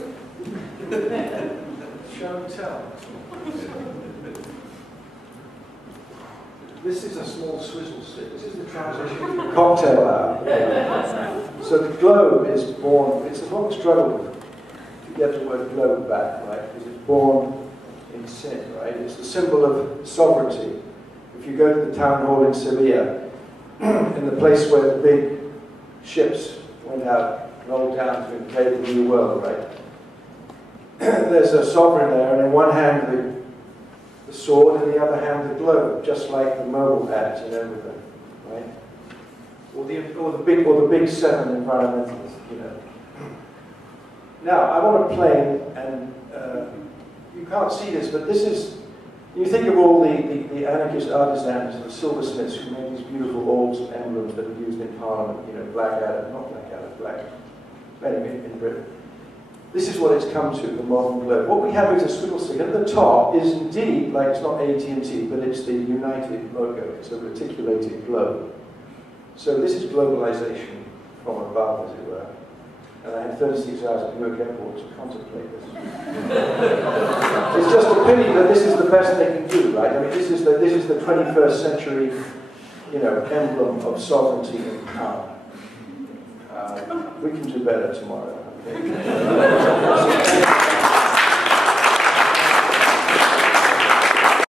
Show and tell. This is a small swizzle stick. This is the transition from cocktail hour. So the globe is born, it's a long struggle to get the word globe back, right? Because it's born in sin, right? It's the symbol of sovereignty. If you go to the town hall in Sevilla, in the place where the big ships went out, rolled down to invade the New World, right? There's a sovereign there, and in one hand the sword, and in the other hand the globe, just like the mobile ads, you know, with the, right? Or the big seven environmentalists, you know. Now, I'm on a plane, and you can't see this, but this is, you think of all the anarchist artisans, the silversmiths who made these beautiful old emblems that are used in Parliament, you know, Blackadder, not Blackadder, anyway, in Britain. This is what it's come to, the modern globe. What we have is a swivel stick. At the top is indeed, like it's not AT&T, but it's the United logo. It's a reticulated globe. So this is globalization from above, as it were. And I had 36 hours at Newark Airport to contemplate this. It's just a pity that this is the best they can do, right? I mean, this is the 21st century, you know, emblem of sovereignty and power. We can do better tomorrow. Okay?